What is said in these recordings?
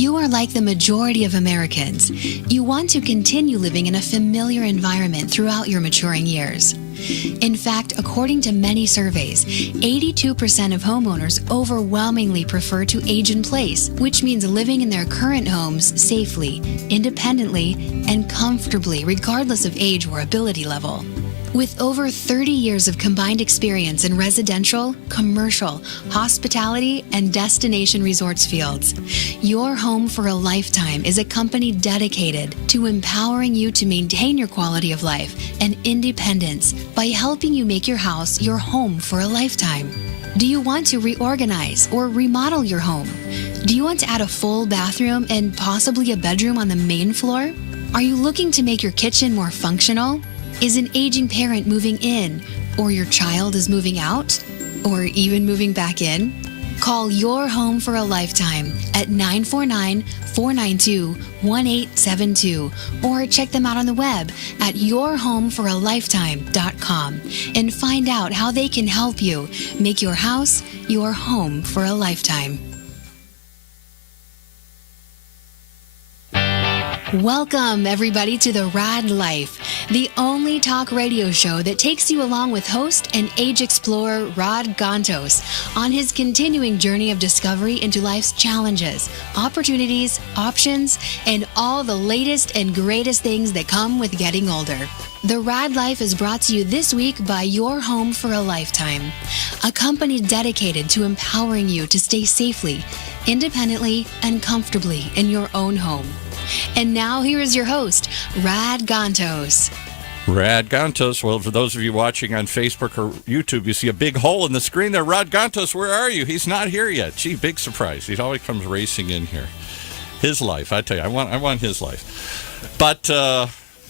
you are like the majority of Americans, you want to continue living in a familiar environment throughout your maturing years. In fact, according to many surveys, 82% of homeowners overwhelmingly prefer to age in place, which means living in their current homes safely, independently, and comfortably, regardless of age or ability level. With over 30 years of combined experience in residential, commercial, hospitality, and destination resorts fields, Your Home for a Lifetime is a company dedicated to empowering you to maintain your quality of life and independence by helping you make your house your home for a lifetime. Do you want to reorganize or remodel your home? Do you want to add a full bathroom and possibly a bedroom on the main floor? Are you looking to make your kitchen more functional? Is an aging parent moving in, or your child is moving out, or even moving back in? Call Your Home for a Lifetime at 949-492-1872 or check them out on the web at yourhomeforalifetime.com and find out how they can help you make your house your home for a lifetime. Welcome, everybody, to the Rad Life, the only talk radio show that takes you along with host and age explorer Rad Gantos on his continuing journey of discovery into life's challenges, opportunities, options, and all the latest and greatest things that come with getting older. The Rad Life is brought to you this week by Your Home for a Lifetime, a company dedicated to empowering you to stay safely, independently, and comfortably in your own home. And now here is your host, Rad Gantos. Rad Gantos. Well, for those of you watching on Facebook or YouTube, you see a big hole in the screen there. Rad Gantos, where are you? He's not here yet. Gee, big surprise. He always comes racing in here. His life, I tell you, I want his life. But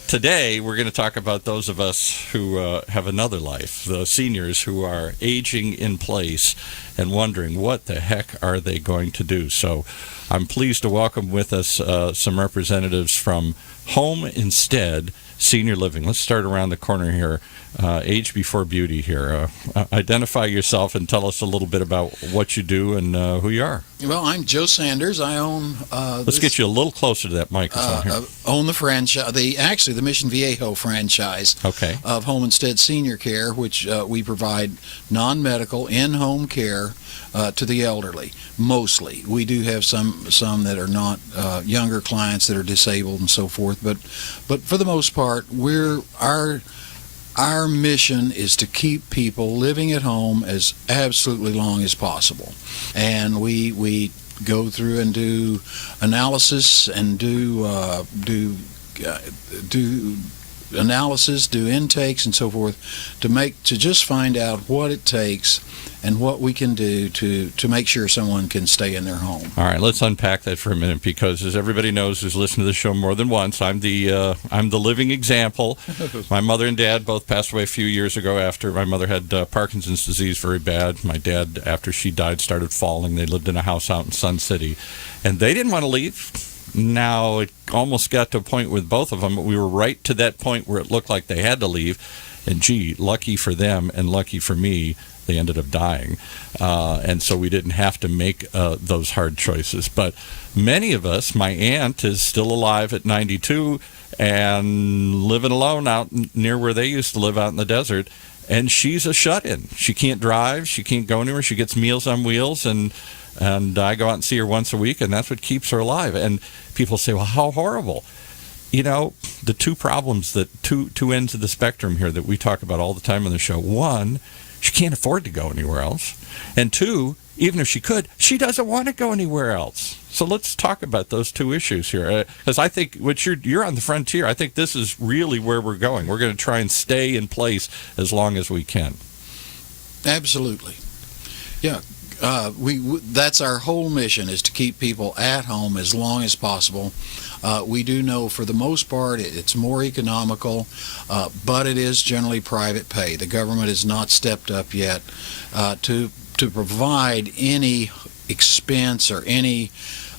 today we're going to talk about those of us who have another life, the seniors who are aging in place and wondering what the heck are they going to do. So I'm pleased to welcome with us some representatives from Home Instead Senior Living. Let's start around the corner here. Age Before Beauty here. Identify yourself and tell us a little bit about what you do and who you are. Well, I'm Joe Sanders. I own... Let's get you a little closer to that microphone here. Own the franchise, the Mission Viejo franchise of Home Instead Senior Care, which we provide non-medical, in-home care to the elderly, mostly. We do have some that are not younger clients that are disabled and so forth, but for the most part, our mission is to keep people living at home as absolutely long as possible. And we go through and do analysis and do intakes and so forth to just find out what it takes and what we can do to make sure someone can stay in their home. All right, let's unpack that for a minute, because as everybody knows who's listened to the show more than once, I'm the living example. My mother and dad both passed away a few years ago after my mother had Parkinson's disease very bad. My dad, after she died, started falling. They lived in a house out in Sun City, and they didn't want to leave. Now, it almost got to a point with both of them. We were right to that point where it looked like they had to leave. And gee, lucky for them and lucky for me, they ended up dying. And so we didn't have to make those hard choices. But many of us, my aunt is still alive at 92 and living alone out near where they used to live out in the desert. And she's a shut-in. She can't drive. She can't go anywhere. She gets Meals on Wheels, and I go out and see her once a week, and that's what keeps her alive. And people say, well, how horrible. You know, the two problems, two ends of the spectrum here that we talk about all the time on the show. One, she can't afford to go anywhere else. And two, even if she could, she doesn't want to go anywhere else. So let's talk about those two issues here. Because I think you're on the frontier. I think this is really where we're going. We're going to try and stay in place as long as we can. Absolutely. Yeah. That's our whole mission, is to keep people at home as long as possible. We do know for the most part it's more economical, but it is generally private pay. The government has not stepped up yet to provide any expense or any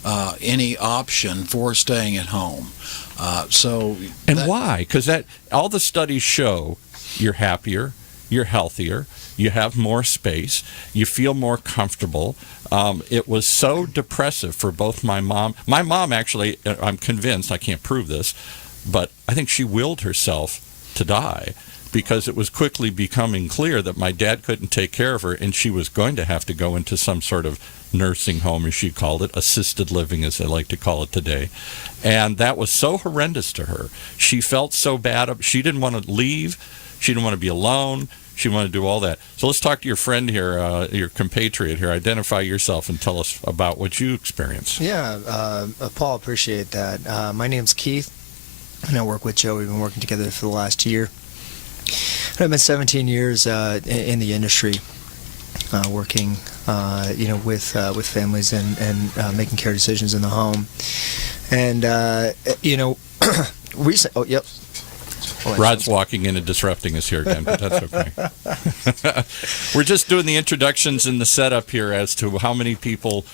option for staying at home. Why? Because all the studies show you're happier, you're healthier, you have more space, you feel more comfortable. It was so depressive for both my mom. My mom actually, I'm convinced, I can't prove this, but I think she willed herself to die because it was quickly becoming clear that my dad couldn't take care of her and she was going to have to go into some sort of nursing home, as she called it, assisted living, as they like to call it today. And that was so horrendous to her. She felt so bad. She didn't want to leave. She didn't want to be alone. She wanted to do all that. So let's talk to your friend here, your compatriot here. Identify yourself and tell us about what you experienced. Yeah, Paul, appreciate that. My name's Keith, and I work with Joe. We've been working together for the last year. And I've been 17 years in the industry, working, with families and making care decisions in the home. And recent. Oh, yep. Rod's walking in and disrupting us here again, but that's okay. We're just doing the introductions and the setup here as to how many people,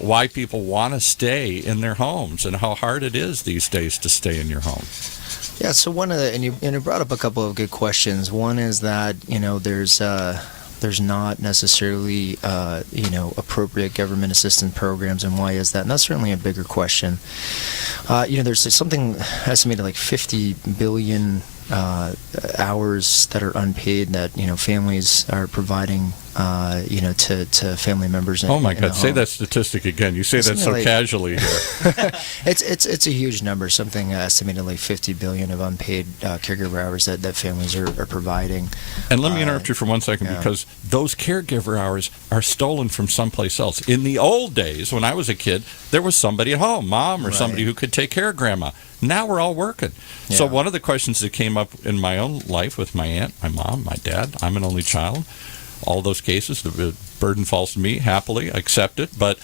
why people want to stay in their homes and how hard it is these days to stay in your home. Yeah, so one of the, and you brought up a couple of good questions. One is that, there's not necessarily, appropriate government assistance programs, and why is that? And that's certainly a bigger question. There's something estimated like 50 billion hours that are unpaid that families are providing to family members. Oh my God! Say that statistic again. You say that so casually here. It's a huge number. Something estimated like 50 billion of unpaid caregiver hours that families are providing. And let me interrupt you for 1 second, because those caregiver hours are stolen from someplace else. In the old days, when I was a kid, there was somebody at home, mom or somebody who could take care of grandma. Now we're all working. Yeah. So one of the questions that came up in my own life with my aunt, my mom, my dad, I'm an only child. All those cases, the burden falls to me, happily, I accept it. But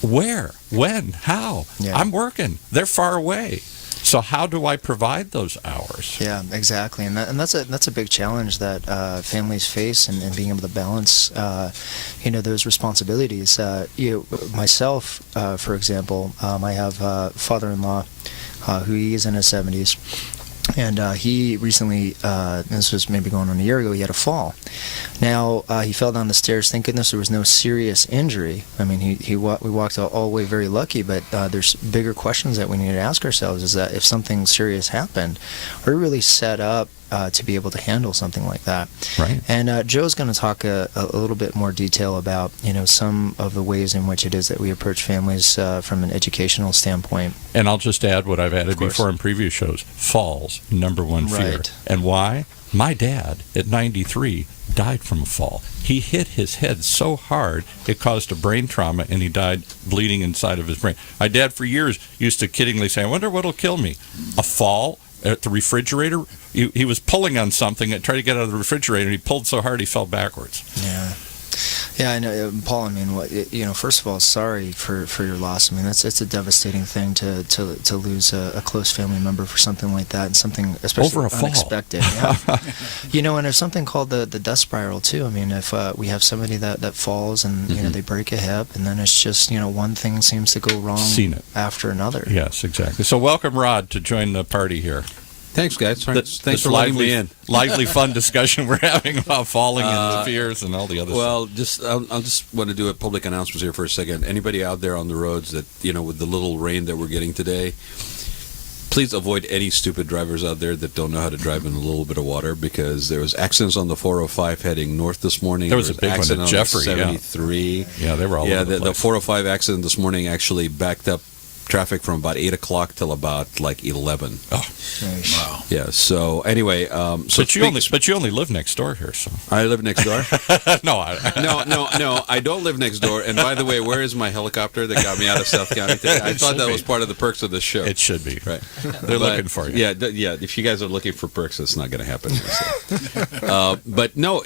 where, when, how? Yeah. I'm working. They're far away. So how do I provide those hours? Yeah, exactly. And that's a big challenge that families face in being able to balance, those responsibilities. Myself, for example, I have a father-in-law who he is in his 70s. And he recently, this was maybe going on a year ago, he had a fall. Now, he fell down the stairs. Thank goodness there was no serious injury. I mean, we walked all the way very lucky, but there's bigger questions that we need to ask ourselves, is that if something serious happened, are we really set up to be able to handle something like that? Right. And Joe's going to talk a little bit more detail about, some of the ways in which it is that we approach families from an educational standpoint. And I'll just add what I've added before in previous shows. Falls, number one fear. Right. And why? My dad, at 93, died from a fall. He hit his head so hard it caused a brain trauma, and he died bleeding inside of his brain. My dad, for years, used to kiddingly say, I wonder what'll kill me. A fall at the refrigerator? He was pulling on something and tried to get out of the refrigerator, and he pulled so hard he fell backwards. Yeah, I know, Paul. I mean, first of all, sorry for your loss. I mean, it's a devastating thing to lose a close family member for something like that, and something especially over a unexpected. Fall. Yeah. And there's something called the death spiral too. I mean, if we have somebody that falls and they break a hip, and then it's just one thing seems to go wrong after another. Yes, exactly. So welcome, Rod, to join the party here. Thanks, guys. Thanks for letting me in. Lively, fun discussion we're having about falling and the fears and all the other stuff. I'll just want to do a public announcement here for a second. Anybody out there on the roads that, with the little rain that we're getting today, please avoid any stupid drivers out there that don't know how to drive in a little bit of water, because there was accidents on the 405 heading north this morning. There was a big one at Jeffrey, 73. Yeah, they were all over the place. The 405 accident this morning actually backed up traffic from about 8 o'clock till about like 11. Oh, wow! Yeah. So anyway, but you only live next door here, so I live next door. No, I don't live next door. And by the way, where is my helicopter that got me out of South County today? I thought that was part of the perks of the show. It should be, right? They're looking for you. Yeah. If you guys are looking for perks, it's not going to happen. So. But no,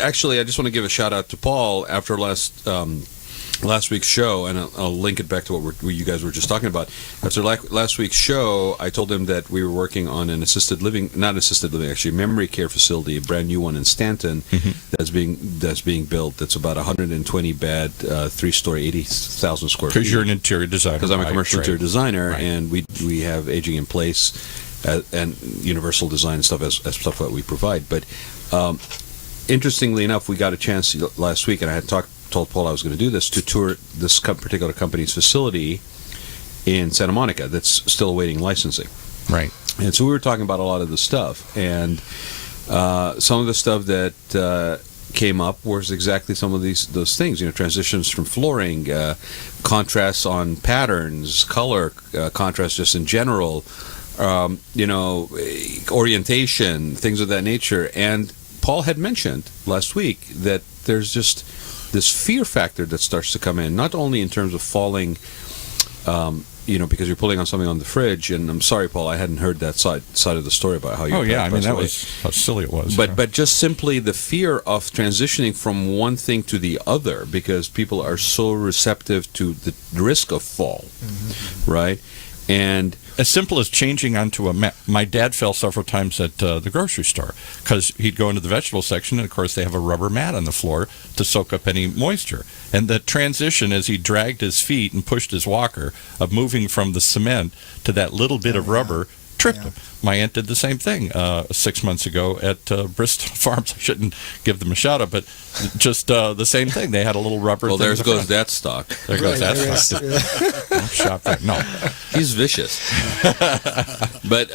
actually, I just want to give a shout out to Paul after last week's show, and I'll link it back to what you guys were just talking about. After last week's show, I told him that we were working on an memory care facility, a brand new one in Stanton, that's being built. That's about 120 bed, 3-story, 80,000 square feet. Because you're an interior designer. Because I'm a commercial interior designer, right. and we have aging in place. and universal design and stuff as stuff that we provide. But interestingly enough, we got a chance last week, and I had told Paul I was going to do this, to tour this particular company's facility in Santa Monica that's still awaiting licensing. Right. And so we were talking about a lot of the stuff, and some of the stuff that came up was exactly some of those things. Transitions from flooring, contrasts on patterns, color, contrast just in general, orientation, things of that nature. And Paul had mentioned last week that there's just this fear factor that starts to come in, not only in terms of falling, because you're pulling on something on the fridge. And I'm sorry, Paul, I hadn't heard that side of the story about how you. Oh yeah, I mean that was how silly it was. But just simply the fear of transitioning from one thing to the other, because people are so receptive to the risk of fall, right? And as simple as changing onto a mat. My dad fell several times at the grocery store because he'd go into the vegetable section, and of course they have a rubber mat on the floor to soak up any moisture. And the transition as he dragged his feet and pushed his walker of moving from the cement to that little bit of rubber tripped him. My aunt did the same thing 6 months ago at Bristol Farms. I shouldn't give them a shout out, but just the same thing. They had a little rubber. Well, thing there goes that stock. There goes that stock. Don't shop there. No, he's vicious. but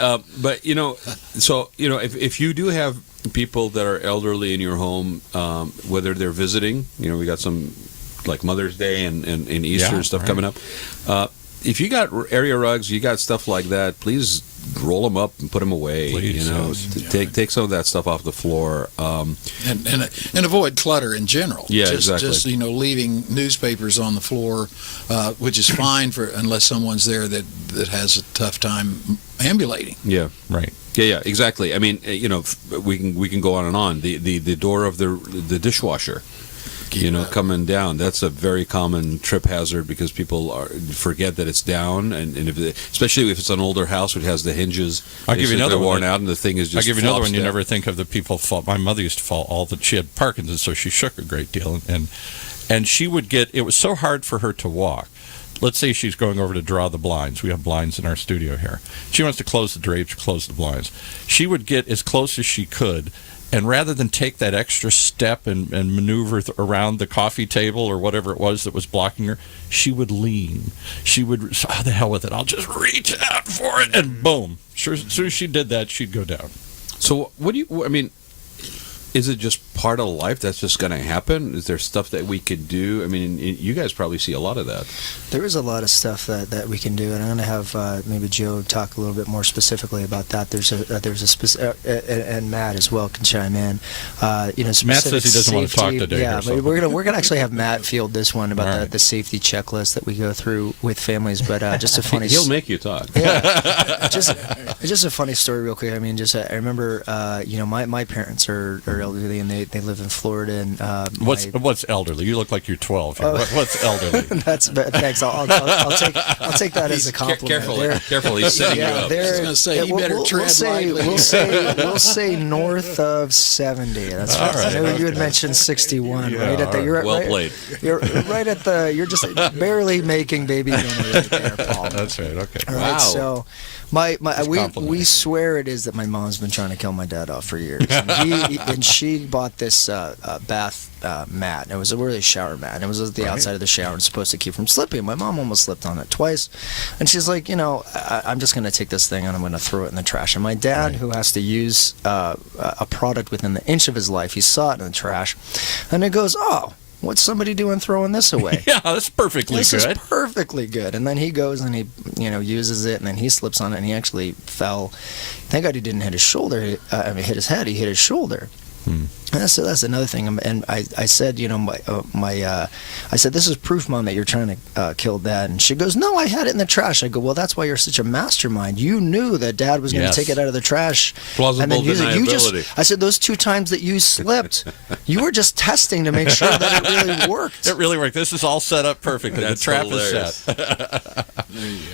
if you do have people that are elderly in your home, whether they're visiting, we got some like Mother's Day and Easter and stuff coming up. If you got area rugs, you got stuff like that, please roll them up and put them away. Please, take some of that stuff off the floor. And avoid clutter in general. Yeah, exactly. Just leaving newspapers on the floor, which is fine unless someone's there that has a tough time ambulating. Yeah, right. Yeah, exactly. I mean, we can go on and on. The door of the dishwasher. Coming down, that's a very common trip hazard because people forget that it's down, and especially if it's an older house which has the hinges. I'll give you another one. Worn out, and the thing is just. I'll give you another one. You down. never think of the people fall. My mother used to fall she had Parkinson's, so she shook a great deal, and she would get. It was so hard for her to walk. Let's say she's going over to draw the blinds. We have blinds in our studio here. She wants to close the drapes, close the blinds. She would get as close as she could. And rather than take that extra step and maneuver around the coffee table or whatever it was that was blocking her, she would lean. She would, the hell with it, I'll just reach out for it, and boom. As soon as she did that, she'd go down. So is it just part of life that's just going to happen? Is there stuff that we could do? I mean, you guys probably see a lot of that. There is a lot of stuff that we can do, and I'm going to have maybe Joe talk a little bit more specifically about that. There's a specific, and Matt as well can chime in. Matt says he doesn't want to talk today. Yeah, so. but we're gonna actually have Matt field this one about the safety checklist that we go through with families. But just a funny. He'll make you talk. Yeah, just a funny story, real quick. I mean, I remember, my parents are elderly, and they live in Florida. And what's elderly? You look like you're 12 here. What's elderly? Thanks. I'll take that as a compliment. Careful. He's setting you up. I was going to say, you better tread lightly. We'll say north of 70. That's right. Right. I know you had mentioned 61. Yeah, right at the. You're well right, played. You're right at the. You're just barely making baby dinner right there, Paul. That's right. Okay. All right. So. We compliment. swear it is that my mom's been trying to kill my dad off for years, and she bought this bath mat. It was a really shower mat, and it was at the outside of the shower and supposed to keep from slipping. My mom almost slipped on it twice, and she's like, I'm just going to take this thing and I'm going to throw it in the trash. And my dad, who has to use a product within the inch of his life, he saw it in the trash, and it goes, oh. What's somebody doing throwing this away? Yeah, that's perfectly good. This is perfectly good. And then he goes and he, uses it, and then he slips on it, and he actually fell. Thank God he didn't hit his shoulder. Hit his head. He hit his shoulder. And that's another thing. And I said, I said, this is proof, Mom, that you're trying to kill Dad. And she goes, no, I had it in the trash. I go, well, that's why you're such a mastermind. You knew that Dad was going to take it out of the trash. Plausible and then deniability. I said, those 2 times that you slipped, you were just testing to make sure that it really worked. It really worked. This is all set up perfectly. That's the trap hilarious. is set.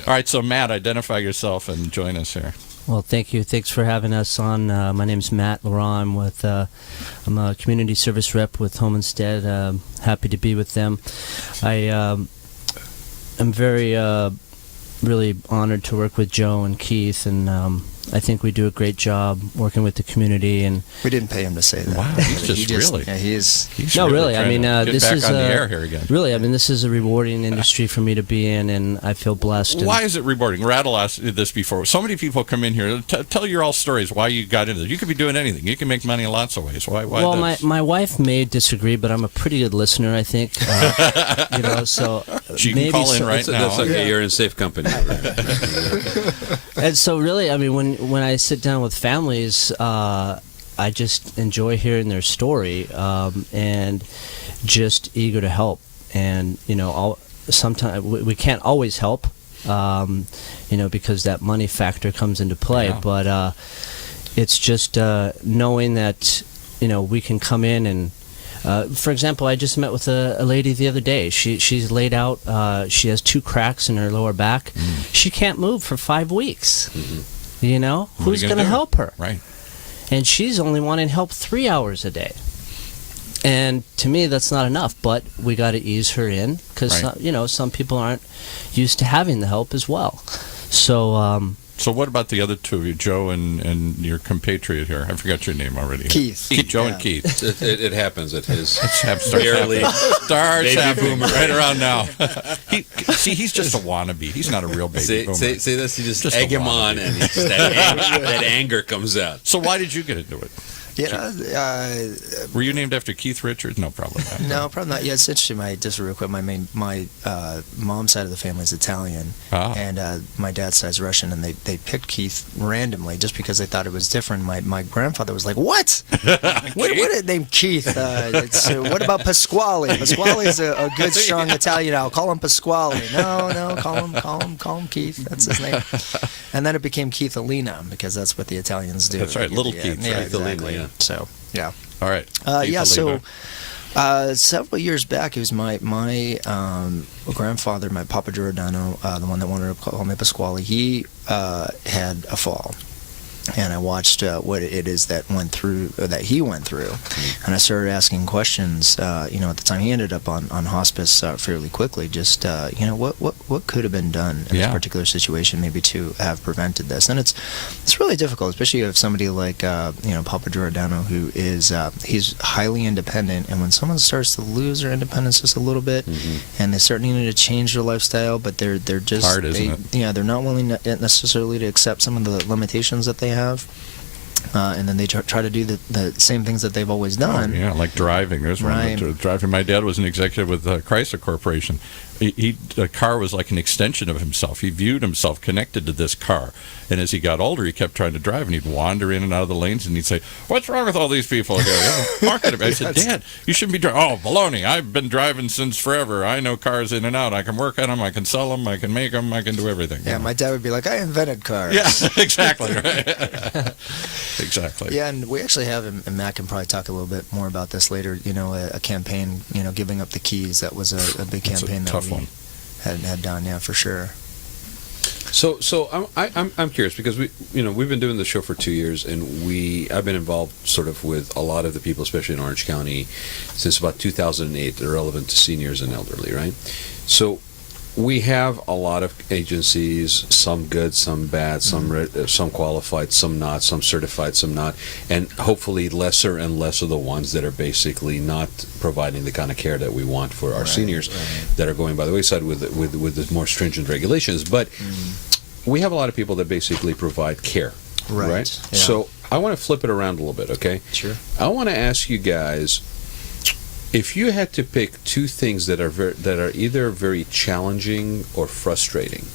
All right, so Matt, identify yourself and join us here. Well, thank you. Thanks for having us on. My name's Matt Laurent. I'm a community service rep with Home Instead. Happy to be with them. I'm very really honored to work with Joe and Keith, and I think we do a great job working with the community, and We didn't pay him to say that. Wow, he's just really. Yeah, he is. He's no, really. trying I mean, to get this back is on the air here again. really. I mean, this is a rewarding industry for me to be in, and I feel blessed. Why is it rewarding? Rattle asked this before. So many people come in here. Tell your all stories why you got into this. You could be doing anything. You can make money in lots of ways. Why well, this? my wife may disagree, but I'm a pretty good listener, I think. So She maybe can call in right now. That's okay. You're in safe company. And so, really, I mean, when I sit down with families, I just enjoy hearing their story, and just eager to help. And sometimes we can't always help, because that money factor comes into play. Yeah. But it's just knowing that we can come in and. For example, I just met with a lady the other day. She's laid out. She has 2 cracks in her lower back. She can't move for 5 weeks. Mm-hmm. Who's going to help her? Right. And she's only wanting help 3 hours a day. And to me, that's not enough. But we got to ease her in because Right. some people aren't used to having the help as well. So. So what about the other two of you, Joe and your compatriot here? I forgot your name already. Keith. Joe Yeah. and Keith. It happens at his Starts barely Starts baby happening boomer. right around now. He's just a wannabe. He's not a real baby boomer. say this. You just Just egg a him on, wannabe. and he just, that anger comes out. So why did you get into it? Were you named after Keith Richards? No, probably not. No, probably not. Yeah, it's interesting. Just real quick, my mom's side of the family is Italian, and my dad's side is Russian, and they picked Keith randomly just because they thought it was different. My grandfather was like, "What? what did name Keith? What about Pasquale? Pasquale is a good, strong Italian. I'll call him Pasquale. No, call him Keith. That's his name." And then it became Keith Alina because that's what the Italians do. That's right, little Yeah, Keith, yeah, right? exactly. Yeah. So, yeah. All right. Yeah, Keith so Alina. several years back, it was my grandfather, my Papa Giordano, the one that wanted to call me Pasquale. He had a fall, and I watched what it is that he went through, and I started asking questions. At the time, he ended up on hospice fairly quickly. Just what could have been done in this particular situation, maybe to have prevented this. And it's really difficult, especially if somebody like Papa Giordano, who is he's highly independent, and when someone starts to lose their independence just a little bit, and they start needing to change their lifestyle, but they're just hard, isn't it? Yeah, they're not willing necessarily to accept some of the limitations that they have. And then they try to do the same things that they've always done. Oh, yeah, like driving. There's one Right. driving. My dad was an executive with Chrysler Corporation. The car was like an extension of himself. He viewed himself connected to this car. And as he got older, he kept trying to drive, and he'd wander in and out of the lanes, and he'd say, "What's wrong with all these people here?" I said, "Dad, you shouldn't be driving." "Oh, baloney. I've been driving since forever. I know cars in and out. I can work on them. I can sell them. I can make them. I can do everything." Yeah, my dad would be like, "I invented cars." Yeah, exactly. Right. Exactly. Yeah, and we actually have, and Matt can probably talk a little bit more about this later, a campaign, giving up the keys. That was a big That's campaign that tough we one. had done, yeah, for sure. So I'm curious because we've been doing this show for 2 years, and I've been involved sort of with a lot of the people, especially in Orange County, since about 2008. They're relevant to seniors and elderly, right? So we have a lot of agencies, some good, some bad, some qualified, some not, some certified, some not, and hopefully lesser and lesser the ones that are basically not providing the kind of care that we want for our seniors that are going by the wayside with the more stringent regulations. But we have a lot of people that basically provide care, right? Yeah. So I want to flip it around a little bit, okay? Sure. I want to ask you guys, if you had to pick 2 things that are either very challenging or frustrating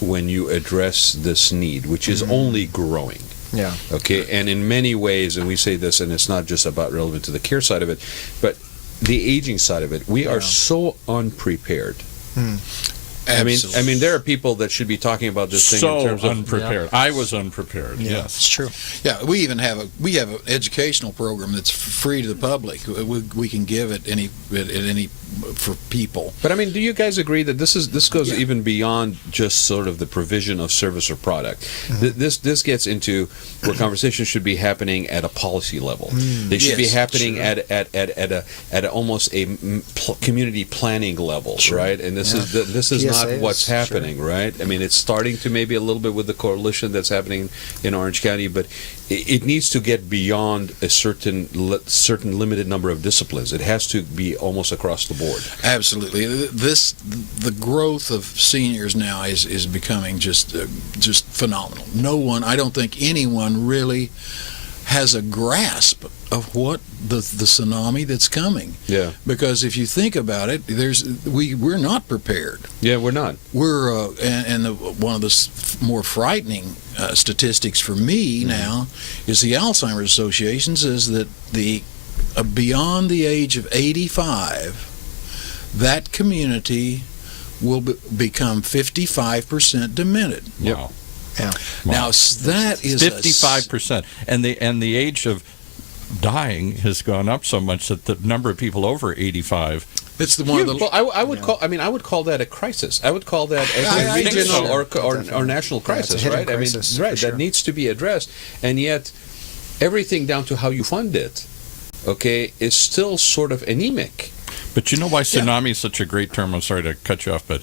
when you address this need, which is only growing, Yeah. okay, and in many ways, and we say this, and it's not just about relevant to the care side of it, but the aging side of it, we are so unprepared. I mean, there are people that should be talking about this thing in terms of unprepared. I was unprepared. Yeah, Yes, it's true. Yeah, we even have an educational program that's free to the public. We can give it for people. But I mean, do you guys agree that this goes even beyond just sort of the provision of service or product? This gets into where conversations should be happening at a policy level. They should be happening at almost a community planning level, right? And this is not say what's is- happening, right? I mean, it's starting to maybe a little bit with the coalition that's happening in Orange County, but it needs to get beyond a certain limited number of disciplines. It has to be almost across the board. Absolutely. The growth of seniors now is becoming just phenomenal. I don't think anyone really has a grasp of what the tsunami that's coming. Yeah. Because if you think about it, we're not prepared. Yeah, we're not. We're one of the more frightening statistics for me now is the Alzheimer's Association says that beyond the age of 85, that community will become 55% demented. Yep. Wow. Yeah. Wow. Now that is 55%, and the age of dying has gone up so much that the number of people over 85. It's the one of the. Well, I would call that a crisis. I would call that a I think regional so. or national crisis, it's a hidden right? crisis, I mean, right, for sure. that needs to be addressed, and yet everything down to how you fund it, okay, is still sort of anemic. But you know why tsunami is such a great term? I'm sorry to cut you off, but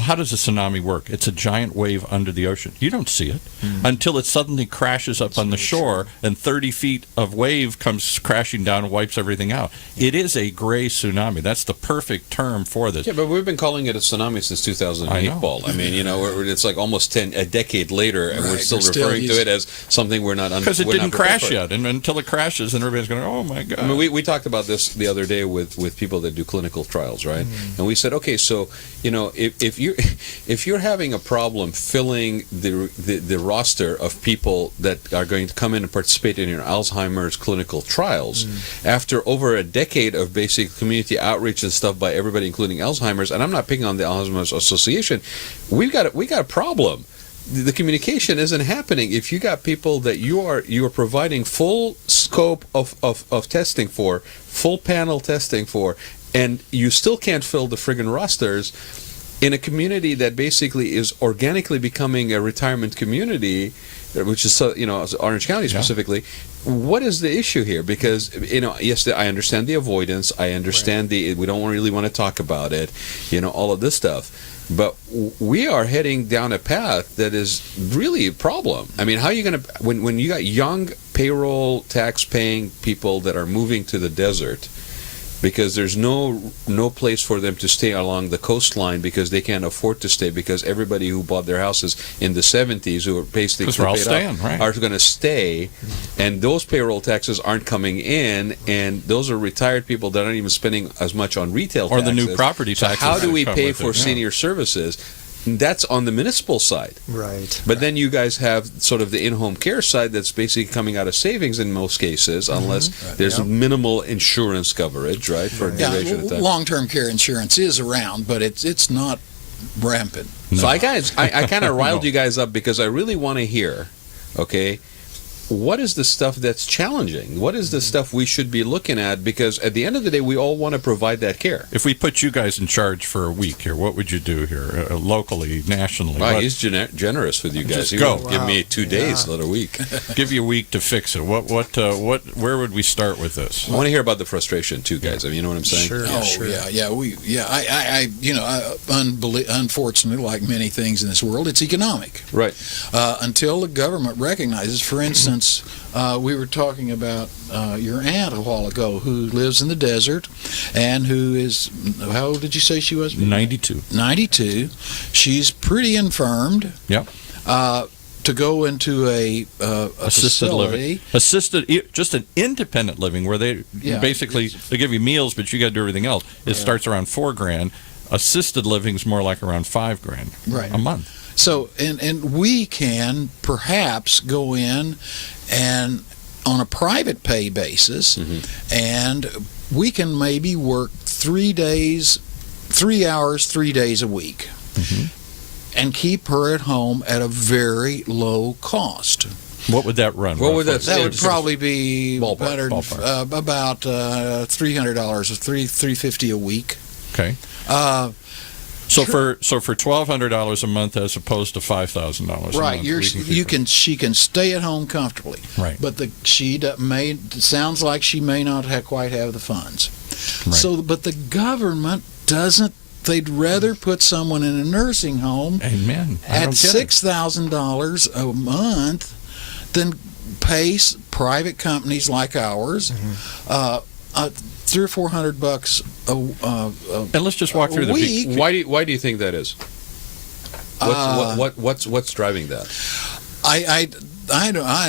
how does a tsunami work? It's a giant wave under the ocean. You don't see it until it suddenly crashes up on the shore, and 30 feet of wave comes crashing down and wipes everything out. It is a gray tsunami. That's the perfect term for this. Yeah, but we've been calling it a tsunami since 2008, I know. Paul. I mean, it's like almost a decade later, and we're Right, still we're still referring to using- it as something we're not Because it we're not didn't prepared crash for. yet, and until it crashes, and everybody's going, "Oh my God!" I mean, we talked about this the other day with people that do clinical trials, right? And we said, okay, so if you're having a problem filling the roster of people that are going to come in and participate in your Alzheimer's clinical trials, after over a decade of basic community outreach and stuff by everybody, including Alzheimer's, and I'm not picking on the Alzheimer's Association, we got a problem. The communication isn't happening. If you got people that you are providing full scope of testing for, full panel testing for, and you still can't fill the friggin' rosters in a community that basically is organically becoming a retirement community, which is Orange County specifically. What is the issue here? Because yes, I understand the avoidance. I understand we don't really want to talk about it. All of this stuff. But we are heading down a path that is really a problem. I mean, how are you going to, when you got young payroll tax paying people that are moving to the desert because there's no place for them to stay along the coastline because they can't afford to stay because everybody who bought their houses in the 70s who are basically Because we're all staying, right. are going to stay, and those payroll taxes aren't coming in, and those are retired people that aren't even spending as much on retail Or taxes. the new property So taxes how do that we come pay with for it, yeah. senior services? That's on the municipal side. Right. But then you guys have sort of the in-home care side that's basically coming out of savings in most cases, unless there's minimal insurance coverage, right, for a duration of time. Long-term care insurance is around, but it's not rampant. So I kind of riled you guys up because I really want to hear, okay, what is the stuff that's challenging? What is the stuff we should be looking at? Because at the end of the day, we all want to provide that care. If we put you guys in charge for a week here, what would you do here, locally, nationally? Wow, What- he's generous with you guys. Just He go. won't give me 2 days, not a week. Give you a week to fix it. Where would we start with this? I want to hear about the frustration too, guys. I mean, you know what I'm saying? Sure. Unfortunately, like many things in this world, it's economic. Right. Until the government recognizes, for instance, we were talking about your aunt a while ago who lives in the desert and who is, how old did you say she was? 92. 92. She's pretty infirmed. Yep. To go into a Assisted facility. living. Just an independent living where they basically, they give you meals, but you got to do everything else. It starts around $4,000. Assisted living's more like around $5,000 a month. So, and we can perhaps go in and on a private pay basis, and we can maybe work 3 hours, 3 days a week, and keep her at home at a very low cost. What would that run? What would roughly? That would probably be Ballpark. about $300 or $350 a week. Okay. So for $1,200 a month as opposed to $5,000 a month. Right, she can stay at home comfortably. Right. But sounds like she may not quite have the funds. Right. So, but the government doesn't they'd rather put someone in a nursing home Amen. I at don't get it. $6,000 a month than pay private companies like ours $300 or $400 And let's just walk through the week. Why do you think that is? What's driving that? I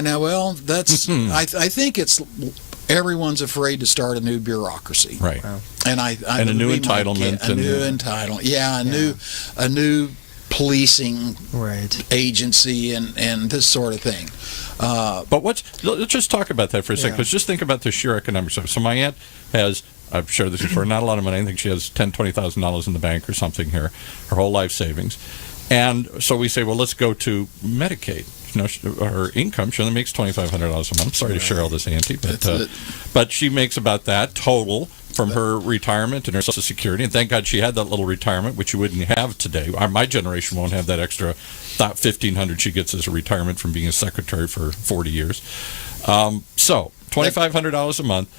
know. Well, that's I think it's everyone's afraid to start a new bureaucracy, Right. and And a new entitlement a new entitlement, a new policing Right. agency, and this sort of thing. But let's just talk about that for a second, because just think about the sheer economics of it. So my aunt has, I've shared this before, not a lot of money. I think she has $10,000, $20,000 in the bank or something here, her whole life savings. And so we say, well, let's go to Medicaid. You know, her income, she only makes $2,500 a month. I'm sorry to share all this, Auntie, but she makes about that total from her retirement and her Social Security. And thank God she had that little retirement, which you wouldn't have today. My generation won't have that extra $1,500 she gets as a retirement from being a secretary for 40 years. So $2,500 a month.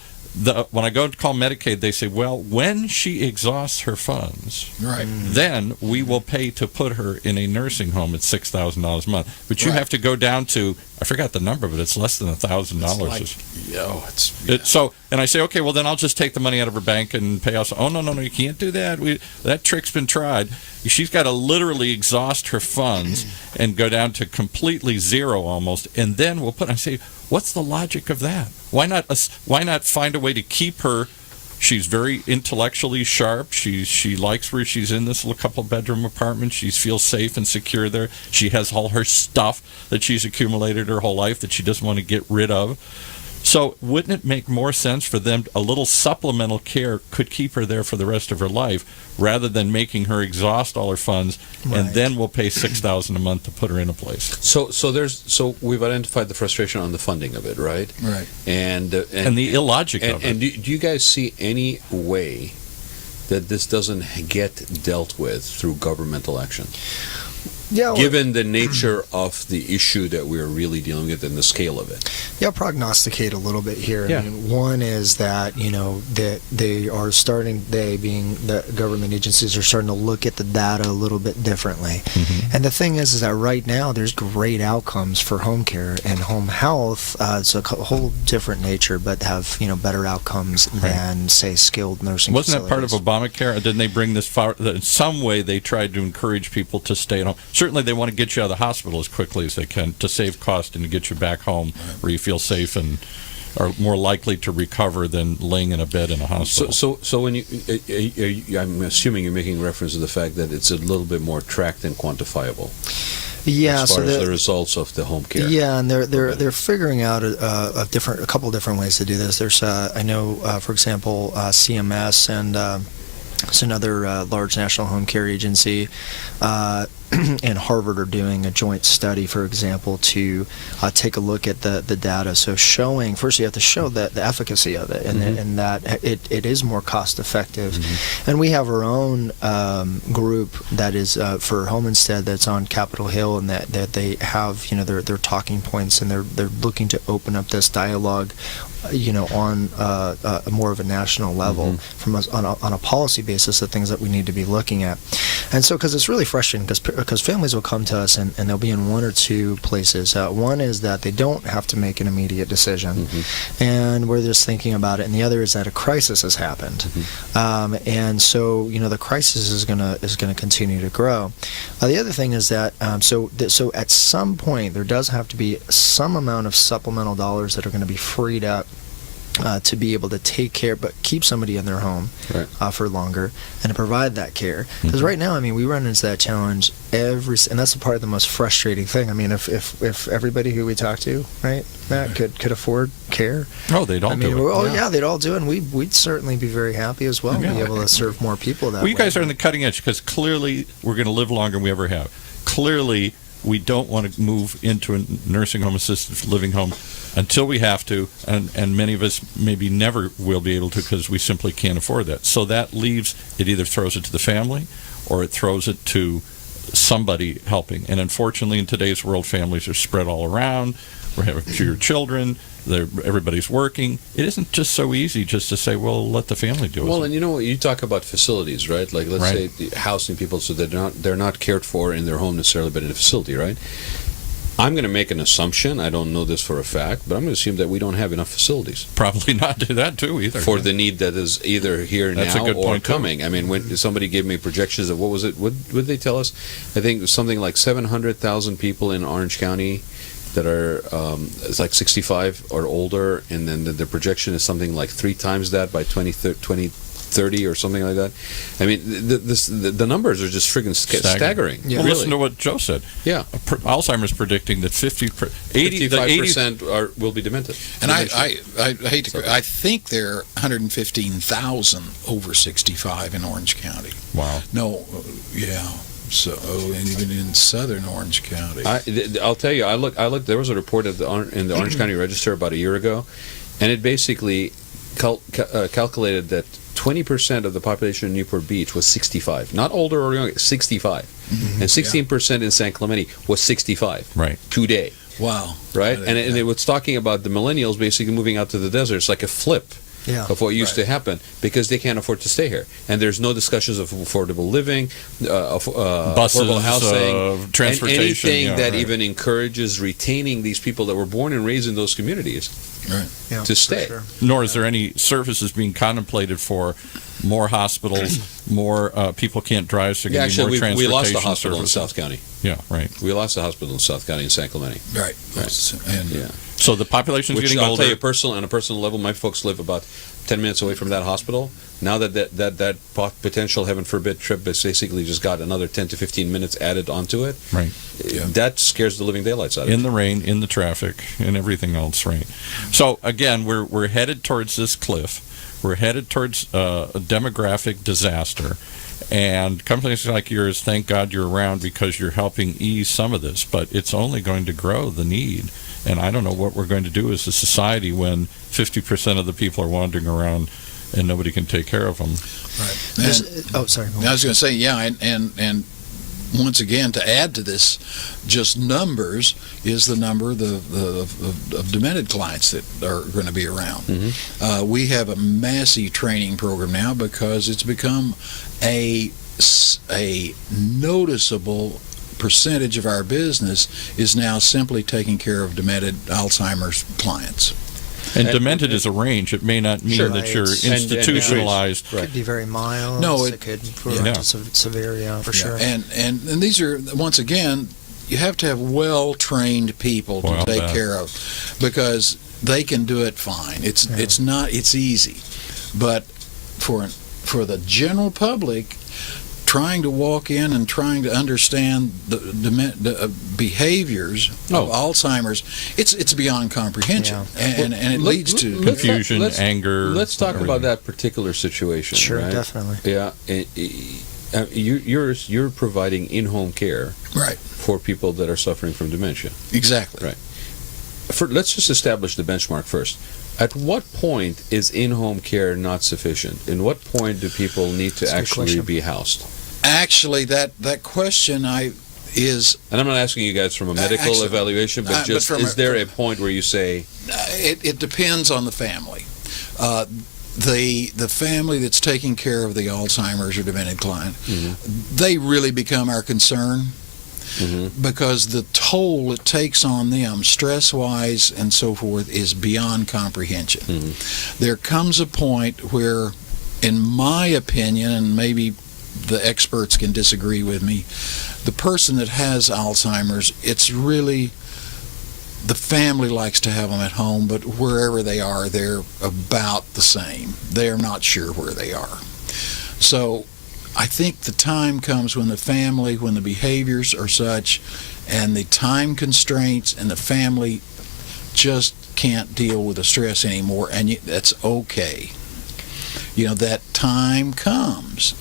When I go to call Medicaid, they say, well, when she exhausts her funds, Right. then we will pay to put her in a nursing home at $6,000 a month. But you Right. have to go down to, I forgot the number, but it's less than $1,000. So, and I say, okay, well, then I'll just take the money out of her bank and pay us. Oh, no, you can't do that. That trick's been tried. She's got to literally exhaust her funds and go down to completely zero almost, and then we'll put. I say, what's the logic of that? Why not find a way to keep her? She's very intellectually sharp. She likes where she's in this little couple bedroom apartment. She feels safe and secure there. She has all her stuff that she's accumulated her whole life that she doesn't want to get rid of. So wouldn't it make more sense for them, a little supplemental care could keep her there for the rest of her life, rather than making her exhaust all her funds, and then we'll pay $6,000 a month to put her in a place. So we've identified the frustration on the funding of it, right? Right. And the illogic of it. And do you guys see any way that this doesn't get dealt with through governmental action? Yeah, Given the nature of the issue that we're really dealing with and the scale of it. Yeah, I'll prognosticate a little bit here. Yeah. I mean, one is that, that they are starting, they being the government agencies, are starting to look at the data a little bit differently. Mm-hmm. And the thing is that right now there's great outcomes for home care and home health. It's a whole different nature, but have, better outcomes than, say, skilled nursing Wasn't that part of facilities. Obamacare? Didn't they bring this far? In some way, they tried to encourage people to stay at home. Certainly, they want to get you out of the hospital as quickly as they can to save cost and to get you back home where you feel safe and are more likely to recover than laying in a bed in a hospital. So when I'm assuming you're making reference to the fact that it's a little bit more tracked and quantifiable. Yeah, as far as the results of the home care. Yeah, and they're figuring out a couple different ways to do this. There's I know, for example, CMS and it's another large national home care agency, and Harvard are doing a joint study, for example, to take a look at the data. So showing, first you have to show the efficacy of it, and that it is more cost effective. And we have our own group that is for Home Instead that's on Capitol Hill, and that they have their talking points, and they're looking to open up this dialogue on more of a national level on a policy basis, the things that we need to be looking at. And so, because it's really frustrating, because families will come to us and they'll be in one or two places. One is that they don't have to make an immediate decision, and we're just thinking about it. And the other is that a crisis has happened, and so the crisis is gonna continue to grow. The other thing is that so at some point there does have to be some amount of supplemental dollars that are going to be freed up to be able to take care, but keep somebody in their home for longer and to provide that care. Because right now, we run into that challenge and that's the part of the most frustrating thing. If everybody who we talk to, right, Matt, could afford care, they'd all do it. Yeah, they'd all do it, and we'd certainly be very happy as well to be able to serve more people that way. You guys are on the cutting edge, because clearly we're going to live longer than we ever have. Clearly, we don't want to move into a nursing home, assisted living home, until we have to, and many of us maybe never will be able to, because we simply can't afford that. So that leaves, it either throws it to the family or it throws it to somebody helping. And unfortunately, in today's world, families are spread all around. we have your children. Everybody's working. It isn't just so easy just to say, well, let the family do it. Well, and you talk about facilities, right? Like let's say housing people so they're not cared for in their home necessarily, but in a facility, right? I'm going to make an assumption. I don't know this for a fact, but I'm going to assume that we don't have enough facilities. Probably not do that too either. For the need that is either here That's now a good or point, coming. I mean, when somebody gave me projections of what was it? What did they tell us? I think it was something like 700,000 people in Orange County that are it's like 65 or older, and then the projection is something like 3 times that by 2030 or something like that. I mean, the numbers are just friggin' staggering. Well, really. listen to what Joe said. Yeah. Alzheimer's predicting that 55% will be demented. And I hate to. I think there are 115,000 over 65 in Orange County. Wow. No, yeah. So, and even in southern Orange County. I'll tell you, I looked. There was a report in the Orange County Register about a year ago, and it basically calculated that 20% of the population in Newport Beach was 65, not older or younger, 65, and 16% in San Clemente was 65. Right. Today. Wow. Right, and it was talking about the millennials basically moving out to the desert. It's like a flip. Of what used to happen because they can't afford to stay here, and there's no discussions of affordable living, buses, affordable housing, transportation, anything that even encourages retaining these people that were born and raised in those communities to stay. Sure. Nor is there any services being contemplated for more hospitals, more people can't drive, so there can be more transportation we lost the hospital services. in South County. Yeah, right. We lost the hospital in South County in San Clemente. Right. And So the population is Which getting I'll older. tell you, on a personal level, my folks live about 10 minutes away from that hospital. Now that potential, heaven forbid, trip has basically just got another 10 to 15 minutes added onto it. Right. That scares the living daylights out of In it. the rain, in the traffic, and everything else, right? So again, we're headed towards this cliff. We're headed towards a demographic disaster. And companies like yours, thank God you're around because you're helping ease some of this, but it's only going to grow the need. And I don't know what we're going to do as a society when 50% of the people are wandering around and nobody can take care of them. Right. Sorry. I was going to say, and once again, to add to this, just numbers is the number of demented clients that are going to be around. We have a massive training program now because it's become a noticeable percentage of our business is now simply taking care of demented Alzheimer's clients. And demented is a range. It may not mean that you're institutionalized. It could be very mild. No, it could run to severe, for sure. And these are, once again, you have to have well-trained people to take care of because they can do it fine. It's easy. But for the general public, trying to walk in and trying to understand the behaviors of Alzheimer's, it's beyond comprehension, and it leads to confusion, anger. Let's talk about that particular situation. Sure, right? definitely. Yeah, you're providing in-home care, right, for people that are suffering from dementia. Exactly. Right. Let's just establish the benchmark first. At what point is in-home care not sufficient? In what point do people need to actually be housed? Actually, that question is... And I'm not asking you guys from a medical evaluation, but just is there a point where you say... It depends on the family. The family that's taking care of the Alzheimer's or demented client, they really become our concern because the toll it takes on them, stress-wise and so forth, is beyond comprehension. There comes a point where, in my opinion, and maybe the experts can disagree with me, the person that has Alzheimer's, it's really... The family likes to have them at home, but wherever they are, they're about the same. They're not sure where they are. So I think the time comes when the behaviors are such, and the time constraints, and the family just can't deal with the stress anymore, and that's okay. That time comes,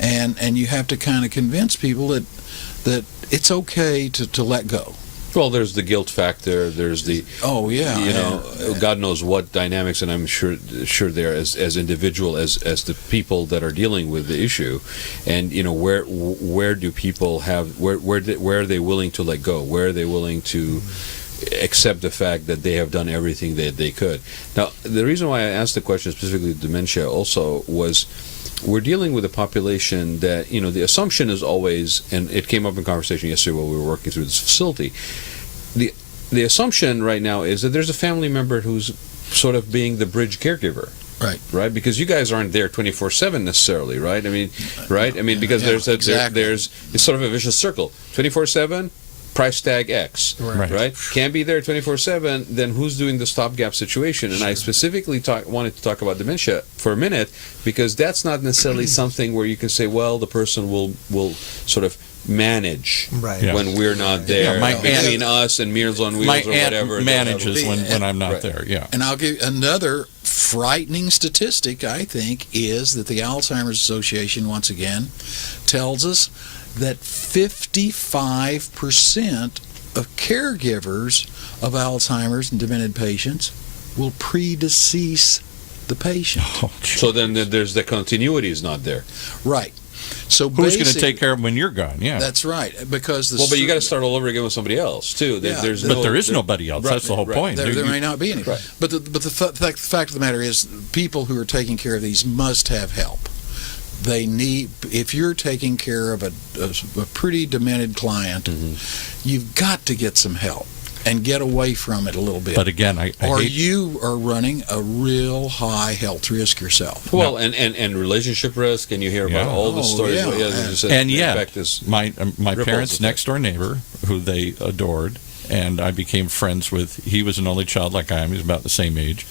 and you have to kind of convince people that it's okay to let go. Well, there's the guilt factor. There's the God knows what dynamics, and I'm sure there as individual as the people that are dealing with the issue, and where do people have where are they willing to let go? Where are they willing to accept the fact that they have done everything that they could. Now, the reason why I asked the question specifically dementia also was we're dealing with a population that, the assumption is always, and it came up in conversation yesterday while we were working through this facility, the assumption right now is that there's a family member who's sort of being the bridge caregiver. Right, because you guys aren't there 24/7 necessarily, right? Because there's it's sort of a vicious circle. 24/7, price tag X, right? Can't be there 24/7. Then who's doing the stopgap situation? And I specifically wanted to talk about dementia for a minute because that's not necessarily something where you can say, well, the person will sort of manage when we're not there. Between us and Meals on Wheels or whatever. Manages when I'm not there. Yeah. And I'll give another frightening statistic, I think, is that the Alzheimer's Association, once again, tells us that 55% of caregivers of Alzheimer's and demented patients will predecease the patient. So then there's the continuity is not there. Right. So who's going to take care of them when you're gone? Yeah, that's right. Because but you got to start all over again with somebody else too. There is nobody else. That's the whole point. There may not be any. Right. But the fact of the matter is, people who are taking care of these must have help. They need. If you're taking care of a pretty demented client, you've got to get some help and get away from it a little bit. But again, you are running a real high health risk yourself. Well, and relationship risk, and you hear about all the stories. And yet, my parents' next door neighbor, who they adored, and I became friends with. He was an only child like I am. He was about the same age.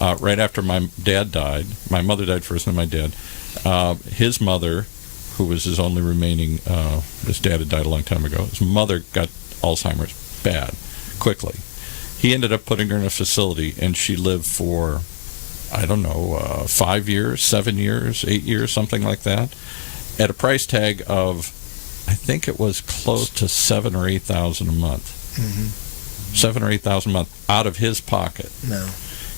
Right after my dad died, my mother died first, and then my dad. His mother, who was his only remaining, his dad had died a long time ago. His mother got Alzheimer's bad. Quickly. He ended up putting her in a facility, and she lived for, 5 years, 7 years, 8 years, something like that, at a price tag of, I think it was close to $7,000 or $8,000 a month. $7,000 or $8,000 a month out of his pocket. No.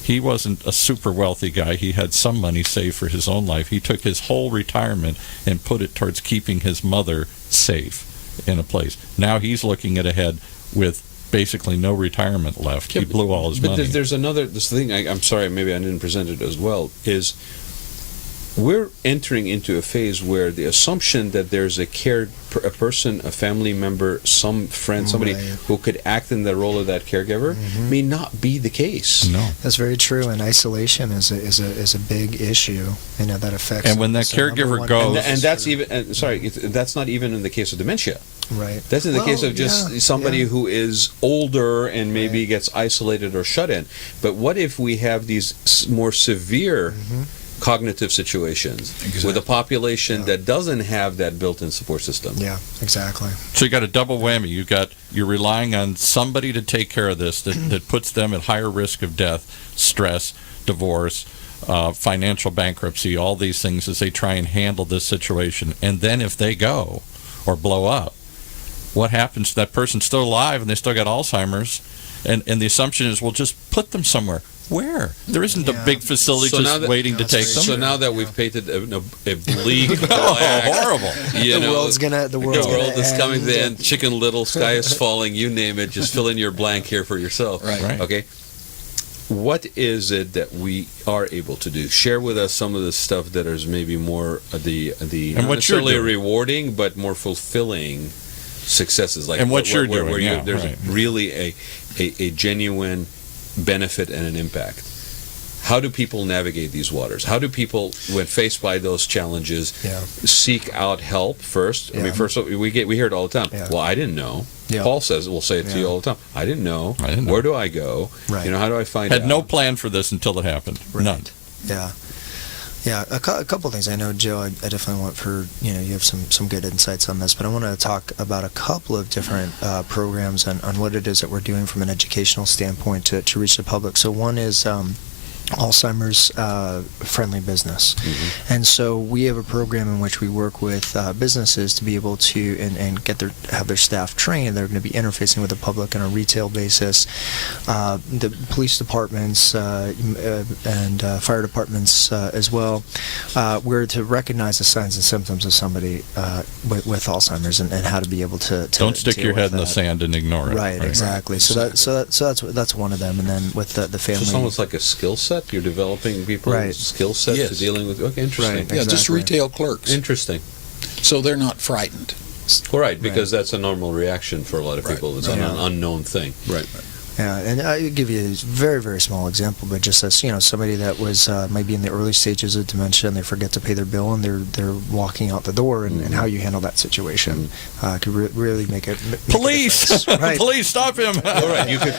He wasn't a super wealthy guy. He had some money saved for his own life. He took his whole retirement and put it towards keeping his mother safe in a place. Now he's looking at ahead with basically no retirement left. He blew all his money. But there's this thing, I'm sorry, maybe I didn't present it as well, is we're entering into a phase where the assumption that there's a person, a family member, some friend, somebody who could act in the role of that caregiver may not be the case. No. That's very true, and isolation is a big issue, that affects. And when that caregiver goes, and that's even that's not even in the case of dementia. Right. That's in the case of just somebody who is older and maybe gets isolated or shut in. But what if we have these more severe cognitive situations with a population that doesn't have that built-in support system? Yeah, exactly. So you got a double whammy. You're relying on somebody to take care of this that puts them at higher risk of death, stress, divorce, financial bankruptcy, all these things as they try and handle this situation. And then if they go or blow up, what happens? That person's still alive and they still got Alzheimer's, and the assumption is, well, just put them somewhere. Where? There isn't a big facility waiting to take them. So now that we've painted a bleak, horrible. The world is coming to the end. Chicken Little, sky is falling. You name it. Just fill in your blank here for yourself. Right. Okay. What is it that we are able to do? Share with us some of the stuff that is maybe more the not necessarily rewarding, but more fulfilling successes. Like and what you're doing. There's really a genuine benefit and an impact. How do people navigate these waters? How do people, when faced by those challenges, seek out help first? I mean, first we hear it all the time. Well, I didn't know. Paul will say it to you all the time. I didn't know. Where do I go? Right. How do I find out? Had no plan for this until it happened. Right. None. Yeah. Yeah, a couple of things. I know, Joe, I definitely want you have some good insights on this, but I want to talk about a couple of different programs on what it is that we're doing from an educational standpoint to reach the public. So one is Alzheimer's friendly business. And so we have a program in which we work with businesses to be able to and have their staff trained. They're going to be interfacing with the public on a retail basis. The police departments and fire departments as well. We're to recognize the signs and symptoms of somebody with Alzheimer's and how to be able to Don't stick deal your with head in the that. sand and ignore it. Right, exactly. So that's one of them. And then with the family. So it's almost like a skill set. You're developing people's Right. skill set to Yes. dealing with. Okay, interesting. Right. Yeah, just Exactly. retail clerks. Interesting. So they're not frightened. Right, because that's a normal reaction for a lot of Right. people. It's Right. an unknown thing. Right. Yeah, and I'll give you a very, very small example, but just as somebody that was maybe in the early stages of dementia and they forget to pay their bill and they're walking out the door, and how you handle that situation could really make it. Police! Right. Police, stop him! All right. You could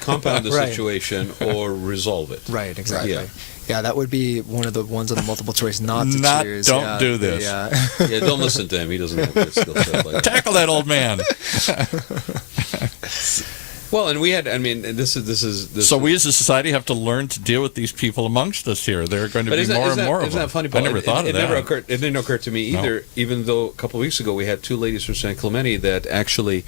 compound the Right. situation or resolve it. Right, exactly. Yeah. Yeah, that would be one of the ones on the multiple choice not to Not- choose. don't Yeah, do this. Yeah. Yeah, don't listen to him. He doesn't have that skill set like that. Tackle that old man. Well, and we had. I mean, this is. So we as a society have to learn to deal with these people amongst us here. There are going to But be isn't, more isn't and more that, of isn't them. that funny, I Paul? never thought of that. It didn't occur to me No. either, even though a couple of weeks ago we had two ladies from San Clemente that actually,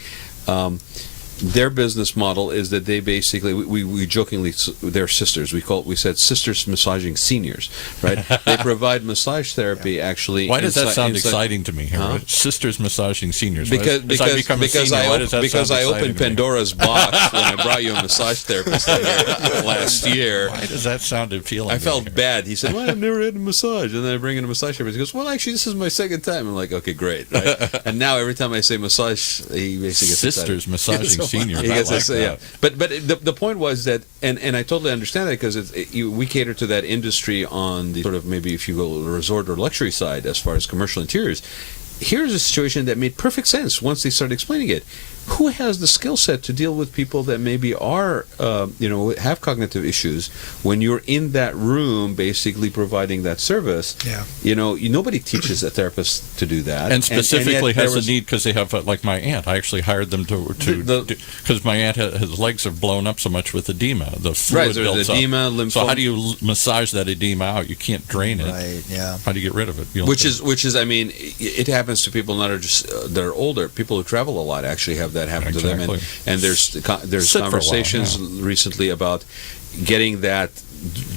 their business model is that they basically, we jokingly, they're sisters. We said sisters massaging seniors, right? They provide massage therapy actually. Why does that sound inside- exciting to me? Huh? Sisters massaging seniors. Because As I become a senior, why does that because sound I exciting opened to me? Pandora's box when I brought you a massage therapist here last year. Why does that sound appealing? I to felt me? bad. He said, "Well, I've never had a massage," and then I bring in a massage therapist. He goes, "Well, actually, this is my second time." I'm like, "Okay, great." Right? And now every time I say massage, he basically gets Sisters massaging seniors. He I gets like excited. Yeah, that. but the point was that, and I totally understand that because we cater to that industry on the sort of maybe if you go resort or luxury side as far as commercial interiors. Here's a situation that made perfect sense once they started explaining it. Who has the skill set to deal with people that maybe are, have cognitive issues when you're in that room basically providing that service? Yeah. Nobody teaches a therapist to do that. And specifically yet there has was- a need because they have, like my aunt. I actually hired them to because my aunt his legs have blown up so much with edema. The fluid Right, there's builds edema, up. lymphoma. So how do you massage that edema out? You can't drain it. Right, yeah. How do you get rid of it? You don't Which do is, I mean, it happens to people not just that are older. People who travel a lot actually have that happen to them, Exactly. and there's Sit for a while, conversations recently about getting that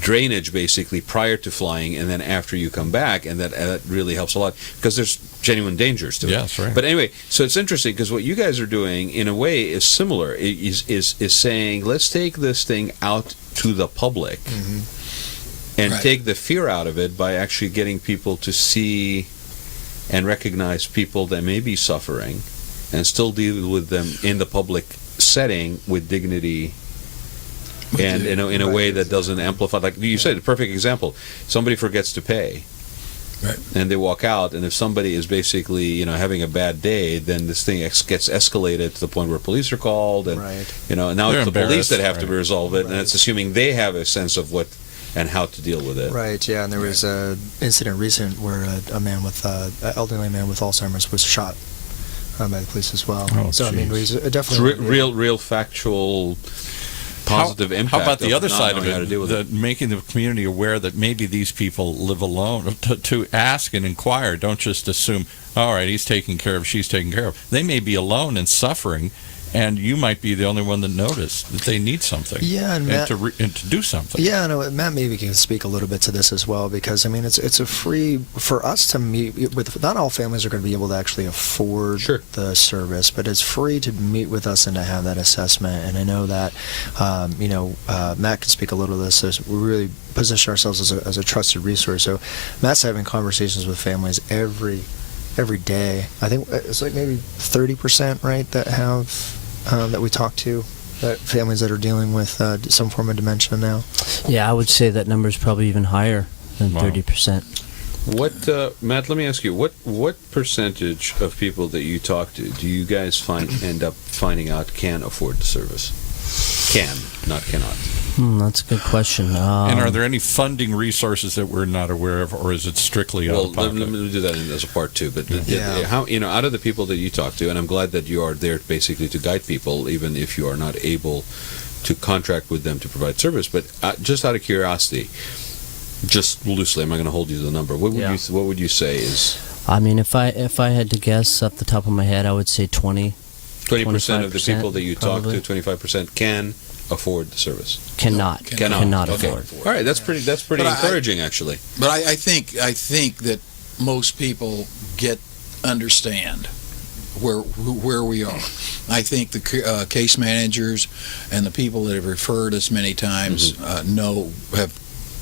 drainage basically prior to flying and then after you come back, and that really helps a lot because there's genuine dangers to it. Yes, right. But anyway, so it's interesting because what you guys are doing in a way is similar. Is saying let's take this thing out to the public and Right. take the fear out of it by actually getting people to see and recognize people that may be suffering and still deal with them in the public setting with dignity and in a way that doesn't amplify. Like you said, the perfect example, somebody forgets to pay. Right. And they walk out, and if somebody is basically, having a bad day, then this thing gets escalated to the point where police are called, and Right. now They're it's the police that have to embarrassed, resolve it, and Right. it's assuming they have a sense of what and how to deal with it. Right, yeah, and there was a incident recent where a man with an elderly man with Alzheimer's was shot by the police as well. Oh, so I mean, jeez. it was It's definitely real factual positive impact. How about the of other not side of knowing how to deal it, with it? making the community aware that maybe these people live alone, to ask and inquire, don't just assume, all right, he's taken care of, she's taken care of. They may be alone and suffering, and you might be the only one that noticed that they need something. Yeah, and Matt- to do something. Yeah, no, Matt maybe can speak a little bit to this as well, because I mean it's a free for us to meet with. Not all families are going to be able to actually afford Sure. the service, but it's free to meet with us and to have that assessment. And I know that Matt can speak a little to this as we really position ourselves as a trusted resource. So Matt's having conversations with families every day. I think it's like maybe 30%, right, that have that we talk to. Families that are dealing with some form of dementia now. Yeah, I would say that number is probably even higher than Wow. 30%. What, Matt? Let me ask you, what percentage of people that you talk to do you guys end up finding out can afford the service? Can, not cannot. That's a good question. And are there any funding resources that we're not aware of, or is it strictly out Well, of let pocket? me do that as a part two. But Yeah. how out of the people that you talk to, and I'm glad that you are there basically to guide people, even if you are not able contract with them to provide service. But just out of curiosity, just loosely, I'm not going to hold you to the number. What would you say is? I mean, if I had to guess off the top of my head, I would say 20% 20% of the people that you probably. talk to, 25% can afford the service. Cannot Okay. afford. All right, that's pretty But encouraging, actually. But I think that most people understand where we are. I think the case managers and the people that have referred us many times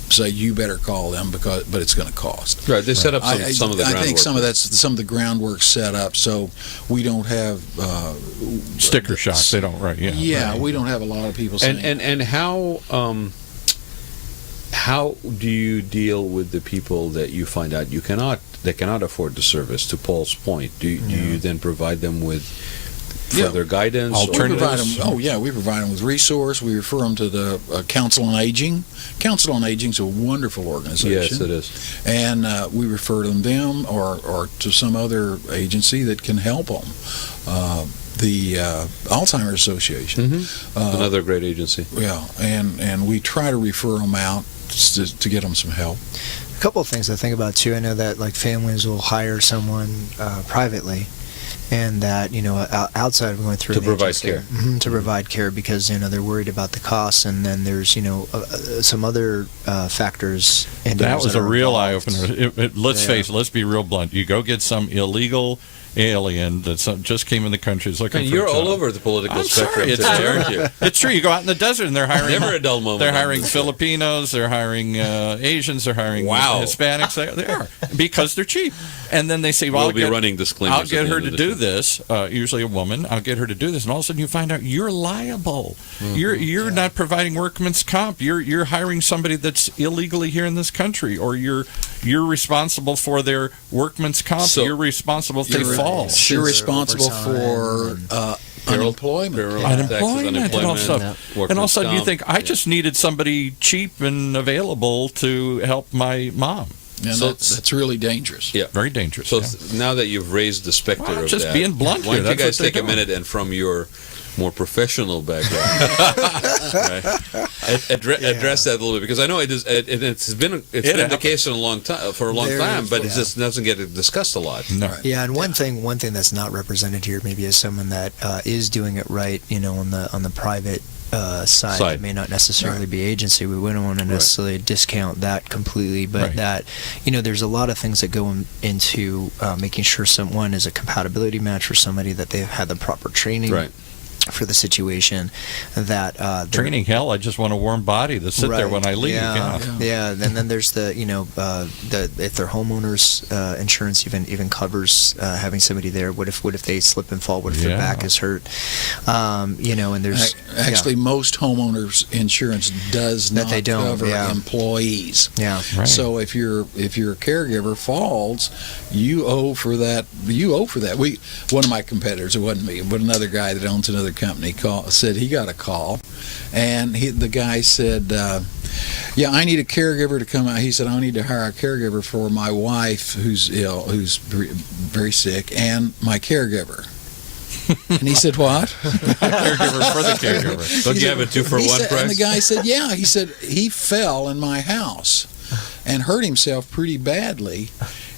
say you better call them but it's going to cost. Right, they set up some of the groundwork. I think some of the groundwork set up so we don't have sticker shock. They don't, right? Yeah. Yeah, right. we don't have a lot of people saying. And how do you deal with the people that you find out they cannot afford the service? To Paul's point, do you then provide them with further guidance? Alternatives? We provide them with resource. We refer them to the Council on Aging. Council on Aging is a wonderful organization. Yes, it is. And we refer them or to some other agency that can help them. The Alzheimer's Association. Another great agency. Yeah, and we try to refer them out to get them some help. A couple of things I think about too. I know that like families will hire someone privately, and that outside of going through to an provide agency, care. to provide care because they're worried about the costs, and then there's some other factors. That was a real eye opener. Let's Let's be real blunt. You go get some illegal alien that just came in the country is looking for you're a job. all over the political I'm spectrum sorry, today, aren't you? It's true. You go out in the desert and they're hiring. Never a dull moment. They're hiring Filipinos. They're hiring Asians. They're hiring Hispanics. They are because they're cheap. And then they say, "Well, we'll be running disclaimers. I'll get her to do this. Usually a woman. I'll get her to do this." And all of a sudden you find out you're liable. You're not providing workman's comp. You're hiring somebody that's illegally here in this country, or you're responsible for their workman's comp. So you're responsible if they fall. You're responsible for unemployment. Unemployment and all stuff. Yeah. And all of a sudden you think, I just needed somebody cheap and available to help my mom. And So that's really dangerous. Yeah. Very dangerous. So yeah. now that you've raised the specter Well, of just that, being blunt why here, don't you that's guys what take they're a minute and from your more professional background, address that a little bit, because I know it's been the case for a long time, but it just doesn't get discussed a lot. No. Yeah, and one thing that's not represented here maybe is someone that is doing it right, on the private side. It may not necessarily be agency. We wouldn't want to necessarily discount that completely, but that there's a lot of things that go into making sure someone is a compatibility match for somebody, that they've had the proper training for the situation, that training. Hell, I just want a warm body to sit there when I leave. Yeah. And then there's the if their homeowners insurance even covers having somebody there. What if they slip and fall? What if their back is hurt? And there's actually most homeowners insurance does not cover employees. Yeah. Right. So if your caregiver falls, you owe for that. One of my competitors, it wasn't me, but another guy that owns another company said he got a call, and the guy said, I need a caregiver to come out. He said, I need to hire a caregiver for my wife who's ill, who's very sick, and my caregiver. And he said, what? Caregiver for the caregiver. Don't you have a 2-for-1 price? And the guy said, yeah. He said, he fell in my house and hurt himself pretty badly,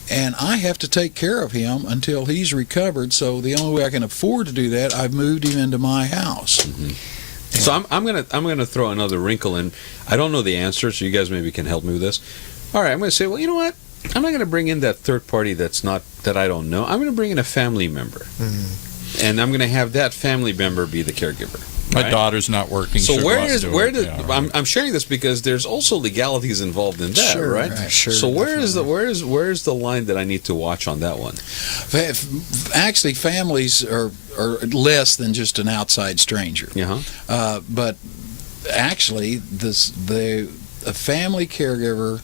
and I have to take care of him until he's recovered. So the only way I can afford to do that, I've moved him into my house. Mm-hmm. Yeah. So I'm gonna throw another wrinkle in. I don't know the answer, so you guys maybe can help me with this. All right, I'm gonna say, well, you know what? I'm not gonna bring in that third party that I don't know. I'm gonna bring in a family member, and I'm gonna have that family member be the caregiver. My daughter's not working. So I'm sharing this because there's also legalities involved in that, right? Sure. So where's the line that I need to watch on that one? Actually, families are less than just an outside stranger. But actually, a family caregiver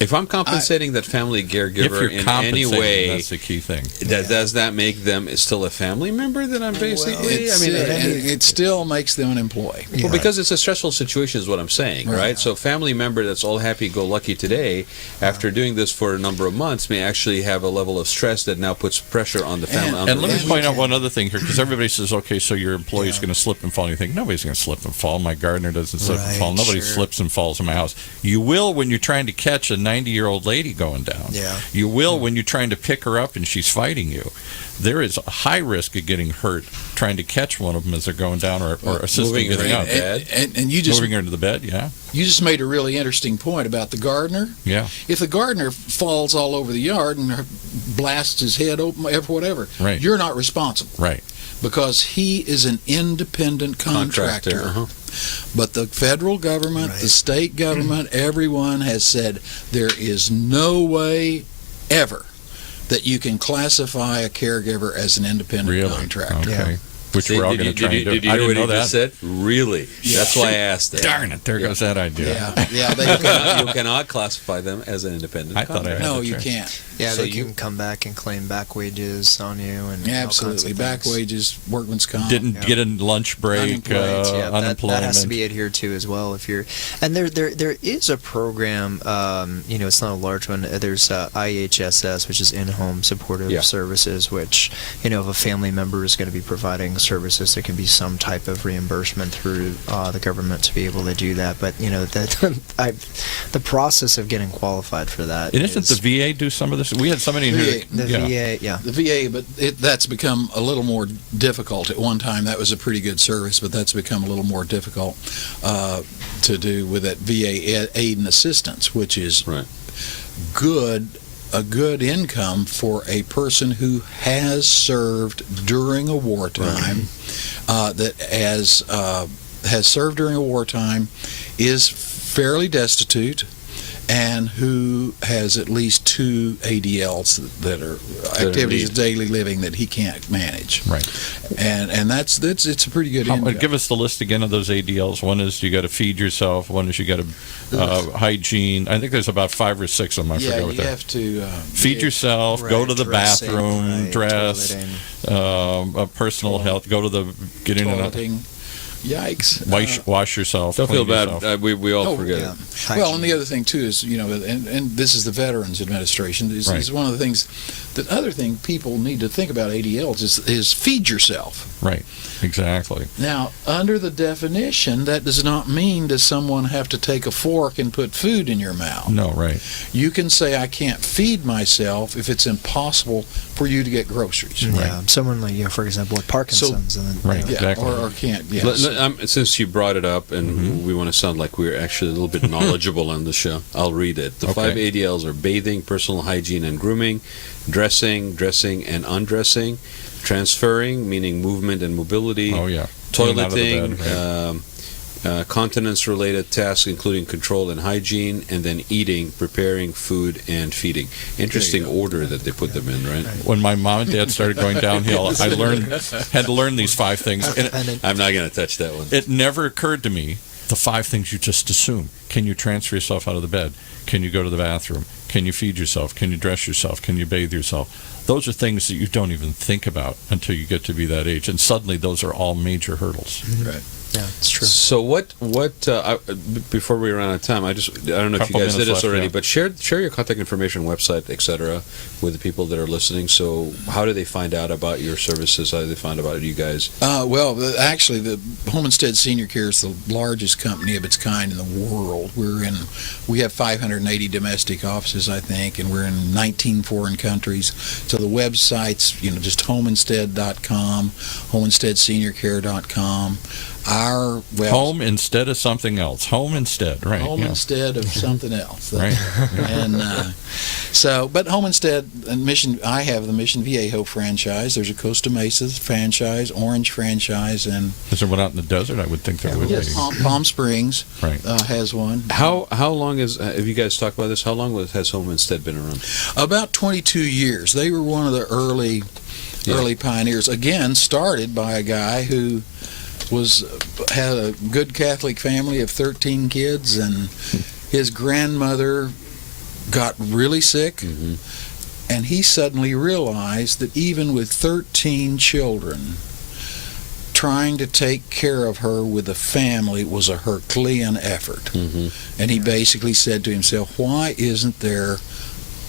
If I'm compensating that family If caregiver you're in any compensating, way, that's the key thing. does that make them still a family member that I'm basically? It still makes them an employee. Well, because it's a stressful situation is what I'm saying, right? So family member that's all happy-go-lucky today, after doing this for a number of months, may actually have a level of stress that now puts pressure on the family. And let me point out one other thing here, because everybody says, okay, so your employee's going to slip and fall. And you think, nobody's going to slip and fall. My gardener doesn't slip and fall. Nobody slips and falls in my house. You will when you're trying to catch a 90-year-old lady going down. Yeah. You will when you're trying to pick her up and she's fighting you. There is a high risk of getting hurt trying to catch one of them as they're going down or assisting getting up. And you just Moving her into the bed, yeah. You just made a really interesting point about the gardener. Yeah. If the gardener falls all over the yard and blasts his head open, whatever, Right. you're not responsible. Right. Because he is an independent contractor. But the federal government, the state government, everyone has said there is no way ever that you can classify a caregiver as an independent contractor. Okay. Which we're all going to try and do. Did you I hear didn't what know he that. just said? Really? Yeah. That's why I asked that. Darn it, there goes that idea. Yeah. You cannot classify them as an independent I thought I contractor. had No, it you right. can't. Yeah, So they you- can come back and claim back wages on you and all kinds Absolutely. of Back things. wages, workman's comp. Didn't get a lunch break, unemployment. That has to be adhered to as well. If you're, and there is a program. It's not a large one. There's IHSS, which is in-home supportive services. Which, if a family member is going to be providing services, there can be some type of reimbursement through the government to be able to do that. But the process of getting qualified for that. And isn't the VA do some of this? We had somebody in here. The VA, yeah. The VA, but that's become a little more difficult. At one time, that was a pretty good service, but that's become a little more difficult to do with that VA aid and assistance, which is a good income for a person who has served during a wartime, that has served during a wartime, is fairly destitute, and who has at least 2 ADLs that are activities of daily living that he can't manage. Right. And that's it's a pretty good income. Give us the list again of those ADLs. One is you got to feed yourself. One is you got to hygiene. I think there's about 5 or 6 of them. I forget what you they're. have to Feed yourself. Go to the dressing, bathroom. Dress. Personal health. Go to the get in and out. toileting. Yikes. Wash yourself. Don't feel clean bad. yourself. We all forget Yeah. it. Well, and the other thing too is, and this is the Veterans Administration, is one of the things that other thing people need to think about ADLs is feed yourself. Right. Exactly. Now, under the definition, that does not mean does someone have to take a fork and put food in your mouth. No. Right. You can say, I can't feed myself if it's impossible for you to get groceries. Yeah, someone like for example, with Parkinson's, and then, Right. Yeah, Exactly. or can't. Yes. Since you brought it up, and we want to sound like we're actually a little bit knowledgeable on the show, I'll read it. The 5 ADLs are bathing, personal hygiene and grooming, dressing and undressing, transferring, meaning movement and mobility, toileting, continence-related tasks, including control and hygiene, and then eating, preparing food, and feeding. Interesting order that they put them in, right? When my mom and dad started going downhill, I had to learn these 5 things. And I'm not going to touch that one. it never occurred to me the 5 things you just assume. Can you transfer yourself out of the bed? Can you go to the bathroom? Can you feed yourself? Can you dress yourself? Can you bathe yourself? Those are things that you don't even think about until you get to be that age. And suddenly those are all major hurdles. Right. Yeah, it's true. So before we run out of time, I don't know if you Couple guys did minutes this left, already, yeah. but share your contact information, website, etc., with the people that are listening. So how do they find out about your services? How do they find out about you guys? Actually, the Homestead Senior Care is the largest company of its kind in the world. We have 580 domestic offices, I think, and we're in 19 foreign countries. So the website's, just homeinstead.com, homesteadseniorcare.com. Our Home instead of something else. Home instead, right. Home yeah. instead of something else. Right. And but Home Instead and Mission, I have the Mission Viejo franchise. There's a Costa Mesa franchise, Orange franchise, and Is there one out in the desert? I would think there would be. Palm Springs Right. has one. How long have you guys talked about this? How long has Home Instead been around? About 22 years. They were one of the early pioneers. Again, started by a guy who had a good Catholic family of 13 kids, and his grandmother got really sick, and he suddenly realized that even with 13 children, trying to take care of her with a family was a Herculean effort. And he basically said to himself, why isn't there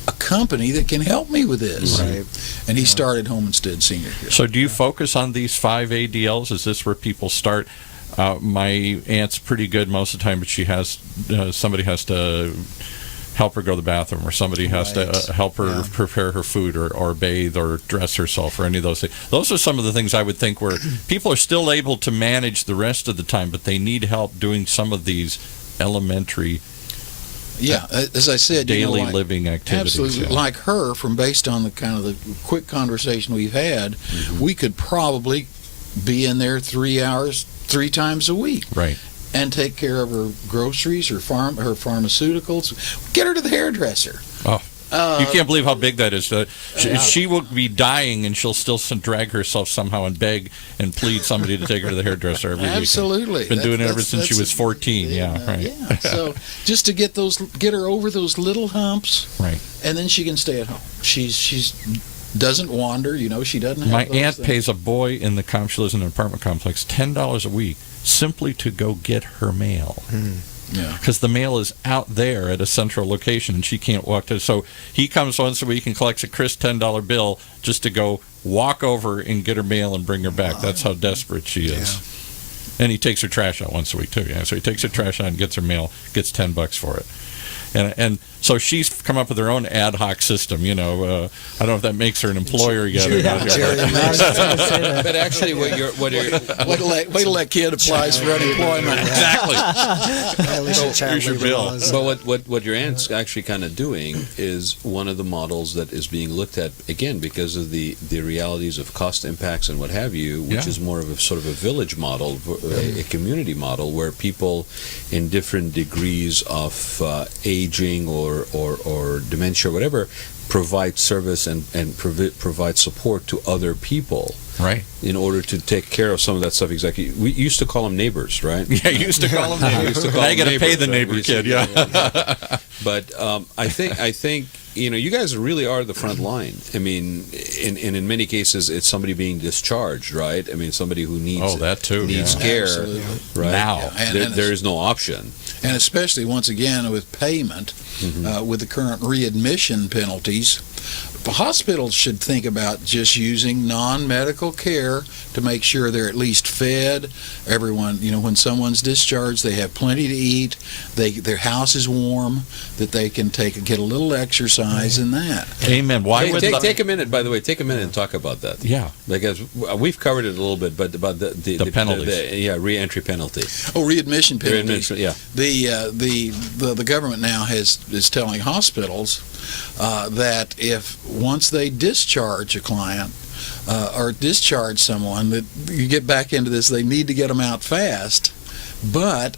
a company that can help me with this? Right. And he started Homestead Senior Care. So do you focus on these 5 ADLs? Is this where people start? My aunt's pretty good most of the time, but she has somebody has to help her go to the bathroom, or somebody has to help her prepare her food, or bathe, or dress herself, or any of those things. Those are some of the things I would think where people are still able to manage the rest of the time, but they need help doing some of these elementary as I said, daily like, living activities. Absolutely. Like her, from based on the kind of the quick conversation we've had, we could probably be in there 3 hours 3 times a week. Right. And take care of her groceries, her pharmaceuticals. Get her to the hairdresser. Oh, you can't believe how big that is. She will be dying, and she'll still drag herself somehow and beg and plead somebody to take her to the hairdresser every week. Absolutely. Been doing it ever since she was 14. Right. Yeah. So just to get her over those little humps, Right. And then she can stay at home. She's doesn't wander. She doesn't have My those aunt things. pays a boy in the she lives in an apartment complex $10 a week simply to go get her mail. Yeah. Because the mail is out there at a central location, and she can't walk to. So he comes once a week and collects a crisp $10 bill just to go walk over and get her mail and bring her back. That's how desperate she is. Yeah. And he takes her trash out once a week too. Yeah, so he takes her trash out and gets her mail, gets $10 for it. And so she's come up with her own ad hoc system. I don't know if that makes her an employer yet. Or not. But actually, wait till that kid applies for unemployment. Exactly. Here's your bill. But what your aunt's actually kind of doing is one of the models that is being looked at, again, because of the realities of cost impacts and what have you, which is more of a sort of a village model, a community model, where people in different degrees of aging or dementia or whatever provide service and provide support to other people. Right. In order to take care of some of that stuff. Exactly. We used to call them neighbors, right? Yeah, you used to call them neighbors. Now you got to pay the neighbor kid, yeah. But I think you guys really are the front line. I mean, in many cases, it's somebody being discharged, right? I mean, somebody who needs that too needs care, Absolutely. right? Now. And there is no option. And especially, once again, with payment, with the current readmission penalties, the hospitals should think about just using non-medical care to make sure they're at least fed. Everyone, when someone's discharged, they have plenty to eat. their house is warm, that they can get a little exercise in that. Amen. Why would take a minute, by the way, take a minute and talk about that. Yeah. Because we've covered it a little bit, but about the penalties. re-entry penalty. Oh, readmission penalties. Yeah. The government now is telling hospitals that if once they discharge a client or discharge someone, that you get back into this, they need to get them out fast, but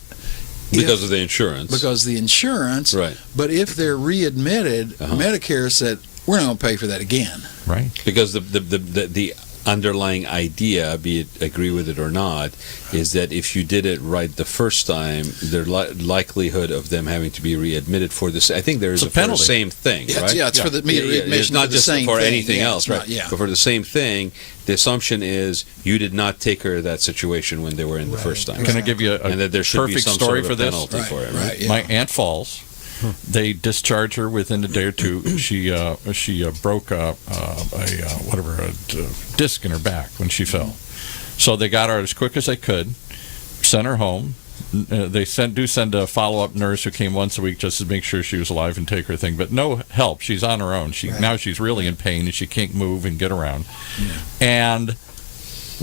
because of the insurance. Because the insurance. Right. But if they're readmitted, Medicare said, we're not going to pay for that again. Right. Because the underlying idea, be it agree with it or not, is that if you did it right the first time, the likelihood of them having to be readmitted for this, I think there's for the same thing, right? Yeah, it's for the readmission. It's not just for anything else, right? Yeah. But for the same thing, the assumption is you did not take care of that situation when they were in the first time. Can I give you and that there should be perfect some story sort of for this? penalty for it, right? Yeah. My Aunt Falls. They discharged her within a day or two. She broke a disc in her back when she fell. So they got her as quick as they could, sent her home. They send a follow-up nurse who came once a week just to make sure she was alive and take her thing, but no help. She's on her own. Now she's really in pain and she can't move and get around. Yeah. And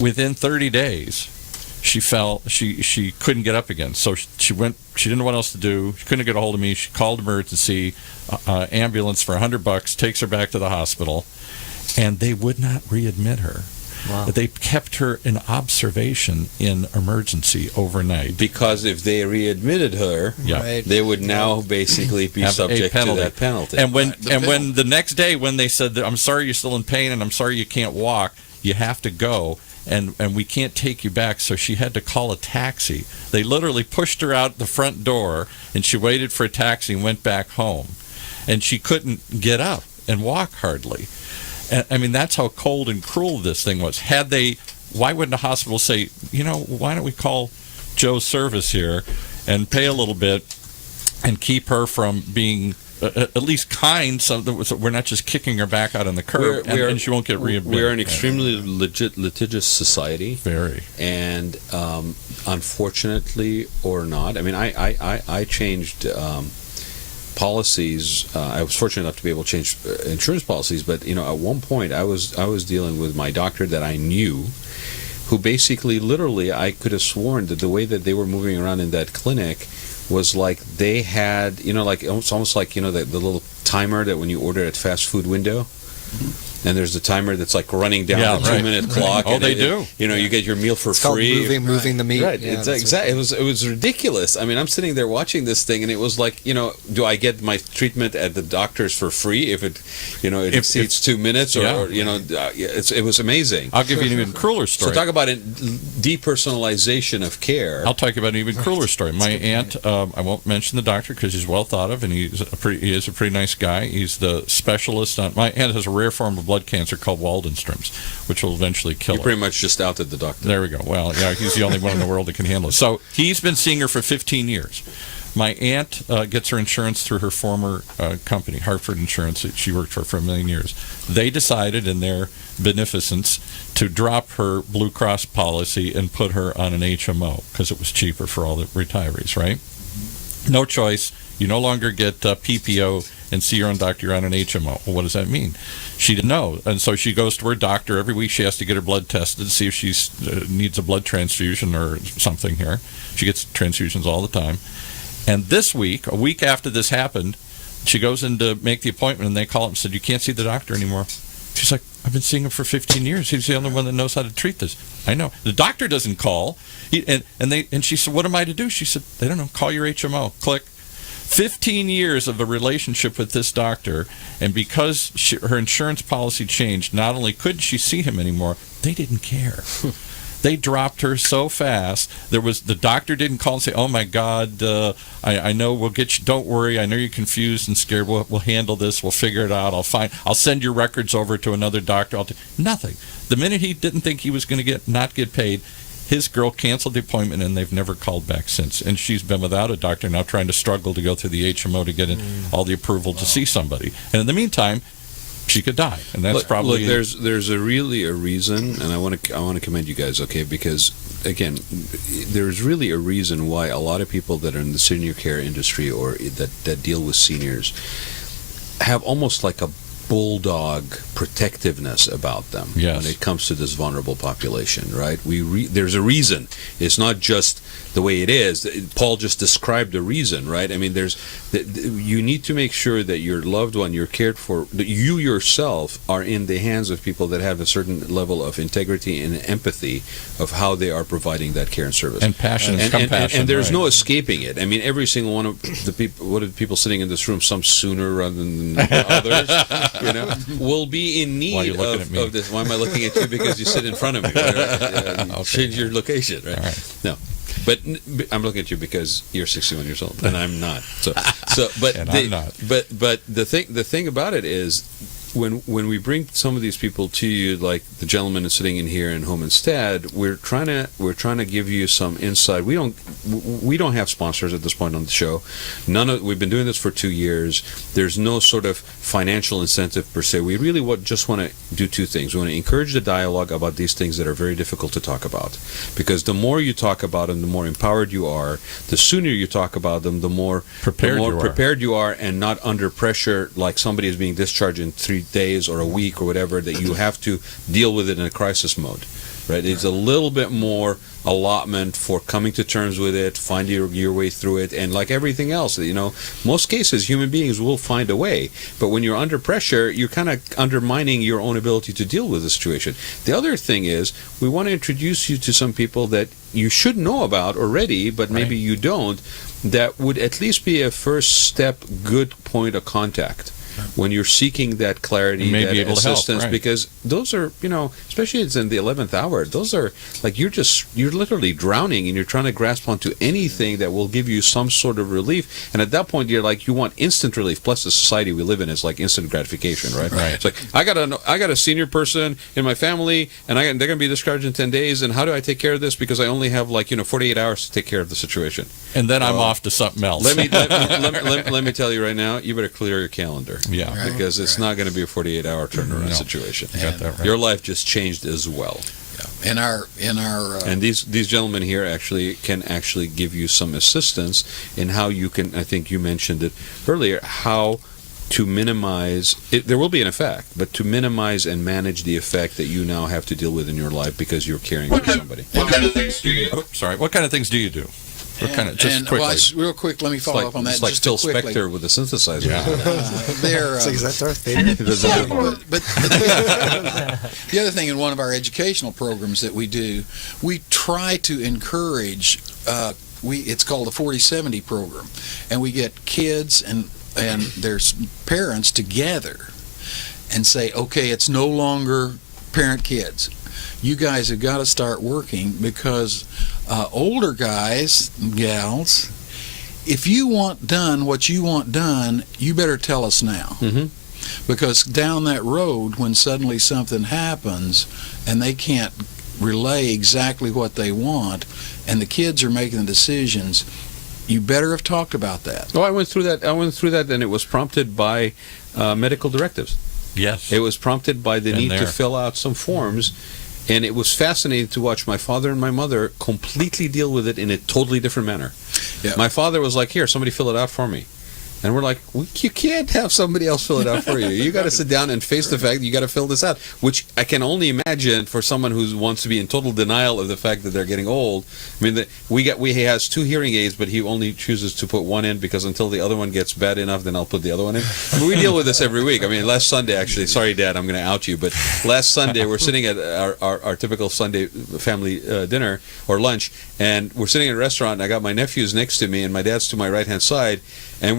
within 30 days, she fell. She couldn't get up again. So she went. She didn't know what else to do. She couldn't get a hold of me. She called emergency, ambulance for $100. Takes her back to the hospital, and they would not readmit her. Wow. They kept her in observation in emergency overnight. Because if they readmitted her, they would now basically be subject to that penalty. And when the next day when they said, I'm sorry you're still in pain and I'm sorry you can't walk, you have to go. And we can't take you back, so she had to call a taxi. They literally pushed her out the front door, and she waited for a taxi and went back home. and she couldn't get up and walk hardly. And, I mean, that's how cold and cruel this thing was. Why wouldn't a hospital say, why don't we call Joe's service here and pay a little bit and keep her from being at least kind, so that we're not just kicking her back out on the curb, and she won't get readmitted. We're an extremely litigious society. Very. And unfortunately or not, I mean, I changed policies. I was fortunate enough to be able to change insurance policies, but at one point I was dealing with my doctor that I knew, who basically, literally, I could have sworn that the way that they were moving around in that clinic was like they had, like it's almost like the little timer that when you order at fast food window. And there's the timer that's like running down the 2-minute clock. Oh, they do. You get your meal for free. Called moving the meat. Right. Yeah, Exactly. It was ridiculous. I mean, I'm sitting there watching this thing, and it was like, do I get my treatment at the doctor's for free if it exceeds 2 minutes, it was amazing. I'll give you an even crueler story. So talk about depersonalization of care. I'll talk about an even crueler story. My aunt, I won't mention the doctor because he's well thought of, and he is a pretty nice guy. He's the specialist on. My aunt has a rare form of blood cancer called Waldenstrom's, which will eventually kill her. You pretty much just outed the doctor. There we go. Well, yeah, he's the only one in the world that can handle it. So he's been seeing her for 15 years. My aunt gets her insurance through her former company, Hartford Insurance, that she worked for $1 million years. They decided in their beneficence to drop her Blue Cross policy and put her on an HMO because it was cheaper for all the retirees, right? No choice. You no longer get PPO and see your own doctor. You're on an HMO. Well, what does that mean? She didn't know, and so she goes to her doctor every week. She has to get her blood tested to see if she needs a blood transfusion or something here. She gets transfusions all the time. And this week, a week after this happened, she goes in to make the appointment, and they call up and said, "You can't see the doctor anymore." She's like, "I've been seeing him for 15 years. He's the only one that knows how to treat this." I know. The doctor doesn't call. And she said, "What am I to do?" She said, "I don't know. Call your HMO." Click. 15 years of a relationship with this doctor, and because her insurance policy changed, not only couldn't she see him anymore, they didn't care. They dropped her so fast. The doctor didn't call and say, "Oh my God, I know we'll get you. Don't worry. I know you're confused and scared. We'll handle this. We'll figure it out. I'll send your records over to another doctor." Nothing. The minute he didn't think he was going to not get paid, his girl canceled the appointment, and they've never called back since. And she's been without a doctor now, trying to struggle to go through the HMO to get all the approval to see somebody. And in the meantime, she could die, and that's probably. Look, there's really a reason, and I want to commend you guys, okay? Because again, there's really a reason why a lot of people that are in the senior care industry or that deal with seniors have almost like a bulldog protectiveness about them when it comes to this vulnerable population, right? There's a reason. It's not just the way it is. Paul just described the reason, right? I mean, you need to make sure that your loved one, you're cared for, that you yourself are in the hands of people that have a certain level of integrity and empathy of how they are providing that care and service. And passion and compassion. And there's no escaping it. I mean, every single one of the people sitting in this room, some sooner rather than others, will be in need of this. Why am I looking at you? Because you sit in front of me. Right? Change your location, right? All right. No. But I'm looking at you because you're 61 years old, and I'm not. I'm not. But the thing about it is, when we bring some of these people to you, like the gentleman is sitting in here in Home Instead, we're trying to give you some insight. We don't have sponsors at this point on the show. We've been doing this for 2 years. There's no sort of financial incentive per se. We really just want to do two things. We want to encourage the dialogue about these things that are very difficult to talk about, because the more you talk about them, the more empowered you are. The sooner you talk about them, the more prepared you are, and not under pressure, like somebody is being discharged in 3 days or a week or whatever, that you have to deal with it in a crisis mode, right? It's a little bit more allotment for coming to terms with it, find your way through it, and like everything else, most cases human beings will find a way, but when you're under pressure, you're kind of undermining your own ability to deal with the situation. The other thing is, we want to introduce you to some people that you should know about already, but maybe you don't, that would at least be a first step good point of contact. when you're seeking that clarity, You may that be able to help, assistance, right. because those are, especially it's in the 11th hour, those are like you're literally drowning and you're trying to grasp onto anything that will give you some sort of relief. And at that point, you're like, you want instant relief. Plus, the society we live in is like instant gratification, right? Right. It's like, I got a senior person in my family, and they're going to be discharged in 10 days, and how do I take care of this? Because I only have 48 hours to take care of the situation. And then I'm off to something else. Let me tell you right now, you better clear your calendar. Yeah. Right. Because it's not going to be a 48-hour turnaround situation. You got that right. Your life just changed as well. In our And these gentlemen here can give you some assistance in how you can, I think you mentioned it earlier, how to minimize it. There will be an effect, but to minimize and manage the effect that you now have to deal with in your life because you're caring for somebody. What kind of things do you do? What kind of things do you do? Real quick, let me follow up on that. It's like just Phil quickly. Spector with the synthesizer. They're, Is that Darth Vader? but the other thing, in one of our educational programs that we do, we try to encourage. It's called the 40/70 program, and we get kids and their parents together and say, okay, it's no longer parent kids. You guys have got to start working because older guys, gals, if you want done what you want done, you better tell us now. Mm-hmm. Because down that road, when suddenly something happens and they can't relay exactly what they want, and the kids are making the decisions, you better have talked about that. Oh, I went through that, and it was prompted by medical directives. Yes. It was prompted by the need to there. fill out some forms, and it was fascinating to watch my father and my mother completely deal with it in a totally different manner. Yeah. My father was like, here, somebody fill it out for me. And we're like, you can't have somebody else fill it out for you. You got to sit down and face the fact that you got to fill this out, which I can only imagine for someone who wants to be in total denial of the fact that they're getting old. I mean, he has 2 hearing aids, but he only chooses to put one in because until the other one gets bad enough, then I'll put the other one in. I mean, we deal with this every week. I mean, last Sunday, actually, sorry, Dad, I'm going to out you, but last Sunday, we're sitting at our typical Sunday family dinner or lunch, and we're sitting in a restaurant, and I got my nephews next to me, and my dad's to my right-hand side, and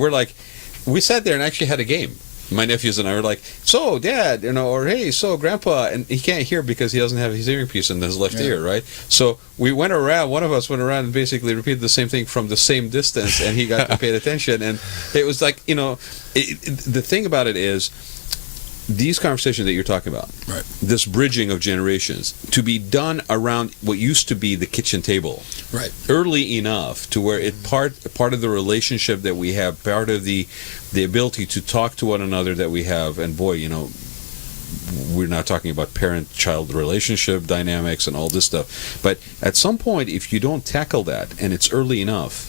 we sat there and actually had a game. My nephews and I were like, so Dad, or hey, so Grandpa, and he can't hear because he doesn't have his hearing piece in his left ear, right? So we went around, one of us went around and basically repeated the same thing from the same distance, and he got to pay attention. And it was like, the thing about it is, these conversations that you're talking about, Right. this bridging of generations, to be done around what used to be the kitchen table, Right. early enough to where it part of the relationship that we have, part of the ability to talk to one another that we have, and boy, we're not talking about parent-child relationship dynamics and all this stuff, but at some point, if you don't tackle that and it's early enough,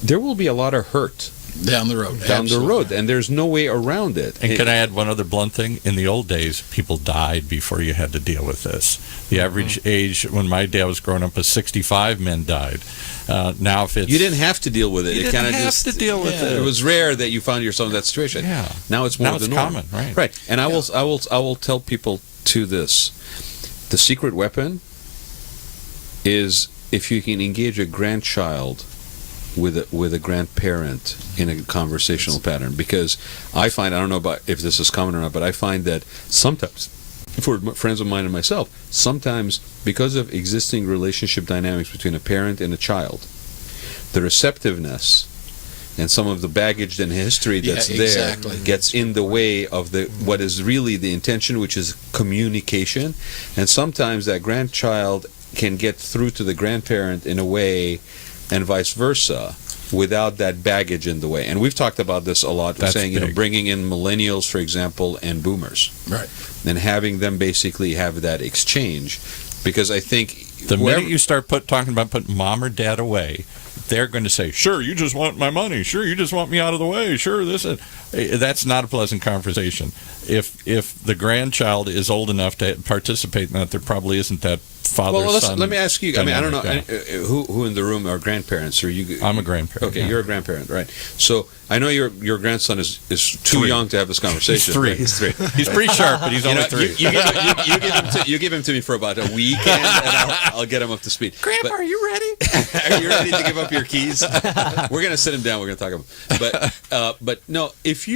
there will be a lot of hurt Down the road. down the road, and there's no way around it. And can I add one other blunt thing? In the old days, people died before you had to deal with this. The average age when my dad was growing up was 65 men died. Now, if it's... You didn't have to deal with it. You It didn't kinda have to deal with it. It was rare that you found yourself in that situation. Yeah. Now it's more Now the it's norm. common, right. Right. And I will tell people to this. The secret weapon is if you can engage a grandchild with a grandparent in a conversational pattern, because I don't know about if this is common or not, but I find that sometimes, for friends of mine and myself, sometimes because of existing relationship dynamics between a parent and a child, the receptiveness and some of the baggage and history that's there gets in the way of what is really the intention, which is communication. And sometimes that grandchild can get through to the grandparent in a way, and vice versa, without that baggage in the way. And we've talked about this a lot, That's saying, big. Bringing in millennials, for example, and boomers. Right. And having them basically have that exchange. Because I think... The minute you start talking about putting mom or dad away, they're going to say, sure, you just want my money. Sure, you just want me out of the way. Sure, this is... That's not a pleasant conversation. If the grandchild is old enough to participate in that, there probably isn't that father, Well, son. let me ask you. I mean, I don't know dynamic, who in the room are grandparents. Or you? I'm a grandparent. Okay, yeah. you're a grandparent, right? So I know your grandson is too 3. young to have this conversation. He's 3. Right? He's 3. He's pretty sharp, but he's only 3. You give him to me for about a weekend, and I'll get him up to speed. Grandpa, are you ready? Are you ready to give up your keys? We're gonna sit him down. We're gonna talk about. But no, if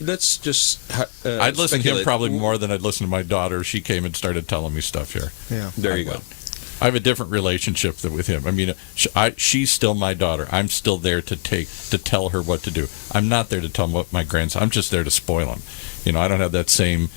let's just. I'd listen to him speculate. probably more than I'd listen to my daughter. She came and started telling me stuff here. Yeah. There you go. I have a different relationship with him. I mean, she's still my daughter. I'm still there to tell her what to do. I'm not there to tell my grandson. I'm just there to spoil him. You know, I don't have that same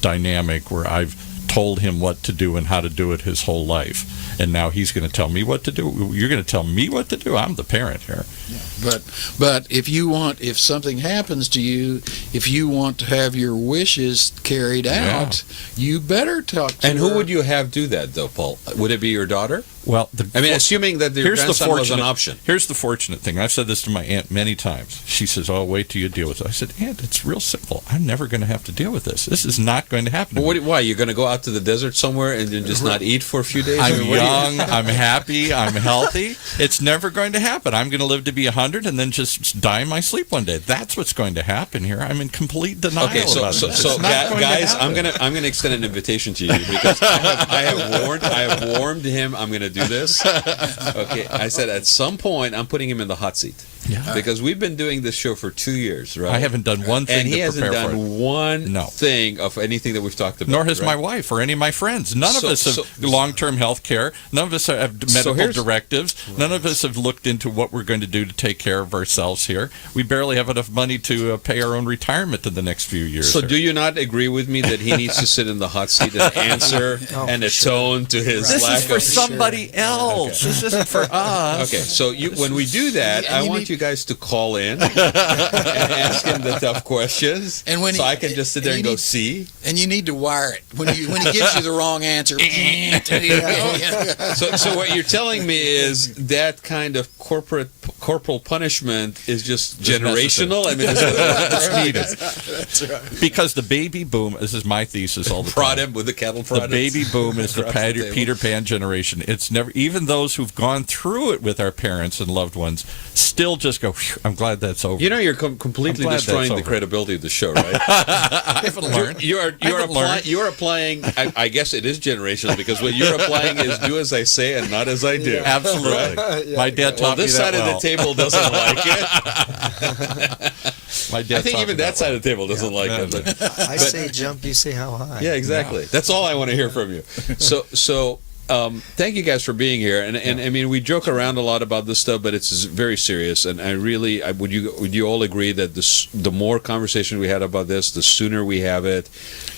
dynamic where I've told him what to do and how to do it his whole life, and now he's going to tell me what to do. You're going to tell me what to do? I'm the parent here. Yeah. But if something happens to you, if you want to have your wishes carried out, you better talk to And her. who would you have do that, though, Paul? Would it be your daughter? Well, Assuming that your grandson was an option. Here's the fortunate thing. I've said this to my aunt many times. She says, "Oh, wait till you deal with it." I said, "Aunt, it's real simple. I'm never going to have to deal with this. This is not going to happen to me. Why? You're going to go out to the desert somewhere and then just not eat for a few days? I I'm mean, what do you- young, I'm happy, I'm healthy. It's never going to happen. I'm going to live to be 100 and then just die in my sleep one day. That's what's going to happen here. I'm in complete denial Okay, so about this. so It's not going to guys, happen. I'm gonna extend an invitation to you because I have warned him I'm gonna do this. Okay, I said at some point I'm putting him in the hot seat. Yeah. Because we've been doing this show for 2 years, right? I haven't done one thing and he to hasn't prepare for it. done one No. thing of anything that we've talked about. Nor has right? my wife or any of my friends. None of us have long-term health care. None of us have medical directives. None of us have looked into what we're going to do to take care of ourselves here. We barely have enough money to pay our own retirement in the next few years. So do you not agree with me that he needs to sit in the hot seat and answer and atone to his This lack is for of... somebody else. This isn't for us. Okay, so when we do that, And I you want need- you guys to call in and ask him the tough questions, And when so he- I can just sit there and go, see? And you need to wire it when he gives you the wrong answer. So what you're telling me is that kind of corporal punishment is just generational? I mean, It's needed. Because the baby boom, this is my thesis all the prod time. him with the cattle The prod. baby boom is the Across the table. Peter Pan generation. It's never, even those who've gone through it with our parents and loved ones still just go, "Phew, I'm glad that's over." You know, you're completely I'm glad destroying that's the over. credibility of the show, right? I haven't learned. You're applying. I guess it is generational because what you're applying is do as I say and not as I do. Absolutely. My dad taught Well, this me that side of the table doesn't like it. My dad I think taught even me that side of the table doesn't like it. But, I say jump, you say how high. yeah, exactly. That's all I want to hear from you. So thank you guys for being here. And I mean, we joke around a lot about this stuff, but it's very serious. And would you all agree that the more conversation we had about this, the sooner we have it,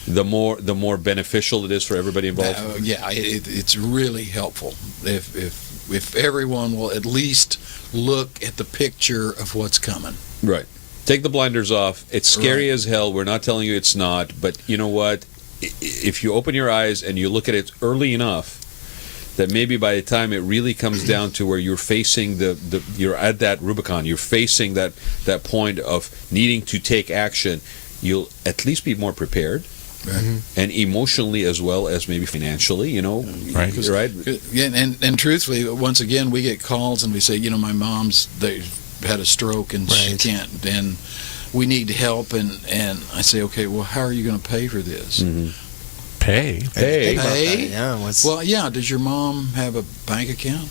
the more beneficial it is for everybody involved? It's really helpful if everyone will at least look at the picture of what's coming. Right. Take the blinders off. It's scary Right. as hell. We're not telling you it's not, but you know what? If you open your eyes and you look at it early enough, that maybe by the time it really comes down to where you're facing you're at that Rubicon, you're facing that point of needing to take action, you'll at least be more prepared. Right. And emotionally as well as maybe financially, you know, Right. right? Yeah, and truthfully, once again, we get calls and we say, my mom's they had a stroke and she Right. can't, and we need help. And I say, okay, well, how are you going to pay for this? Mm-hmm. Pay. Hey, About that, Pay? yeah. Well, yeah. Does your mom have a bank account?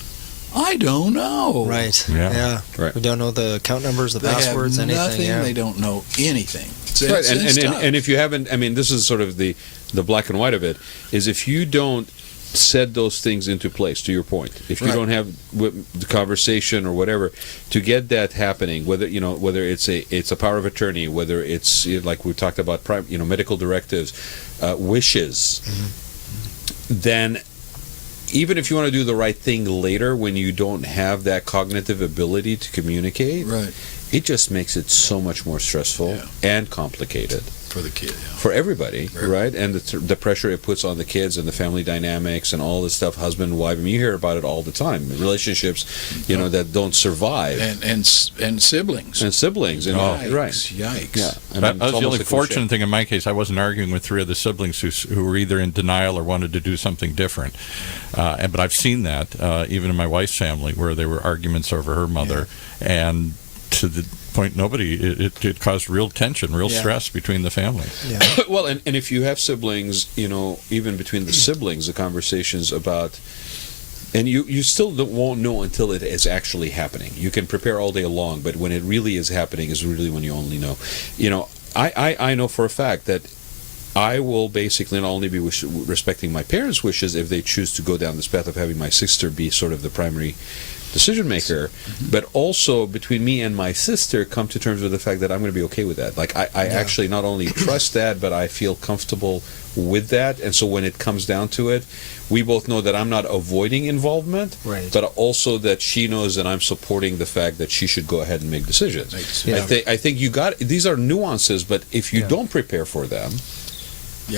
I don't know. Right. Yeah. Yeah. Right. We don't know the account numbers, the They passwords, have anything. nothing. Yeah. They don't know anything. right. It's tough. And if you haven't, I mean, this is sort of the black and white of it, is if you don't set those things into place, to your point, if you Right. don't have the conversation or whatever to get that happening, whether it's a power of attorney, whether it's like we talked about, medical directives, wishes, then even if you want to do the right thing later when you don't have that cognitive ability to communicate, Right. it just makes it so much more stressful Yeah. and complicated. for the kid. Yeah. For everybody, right? And the pressure it puts on the kids and the family dynamics and all this stuff, husband and wife. I mean, you hear about it all the time. Relationships, that don't survive. And siblings. And siblings. And right. Yikes. Yeah. That was the only fortunate thing in my case. I wasn't arguing with three other siblings who were either in denial or wanted to do something different. But I've seen that even in my wife's family, where there were arguments over her mother, and to the point it caused real tension, real stress between the family. Yeah. Well, and if you have siblings, even between the siblings, the conversations about, and you still won't know until it is actually happening. You can prepare all day long, but when it really is happening is really when you only know. I know for a fact that I will basically not only be respecting my parents' wishes if they choose to go down this path of having my sister be sort of the primary decision maker, but also between me and my sister come to terms with the fact that I'm going to be okay with that. Like I actually not only trust that, but I feel comfortable with that. And so when it comes down to it, we both know that I'm not avoiding involvement, but also that she knows that I'm supporting the fact that she should go ahead and make decisions. I think these are nuances, but if you don't prepare for them,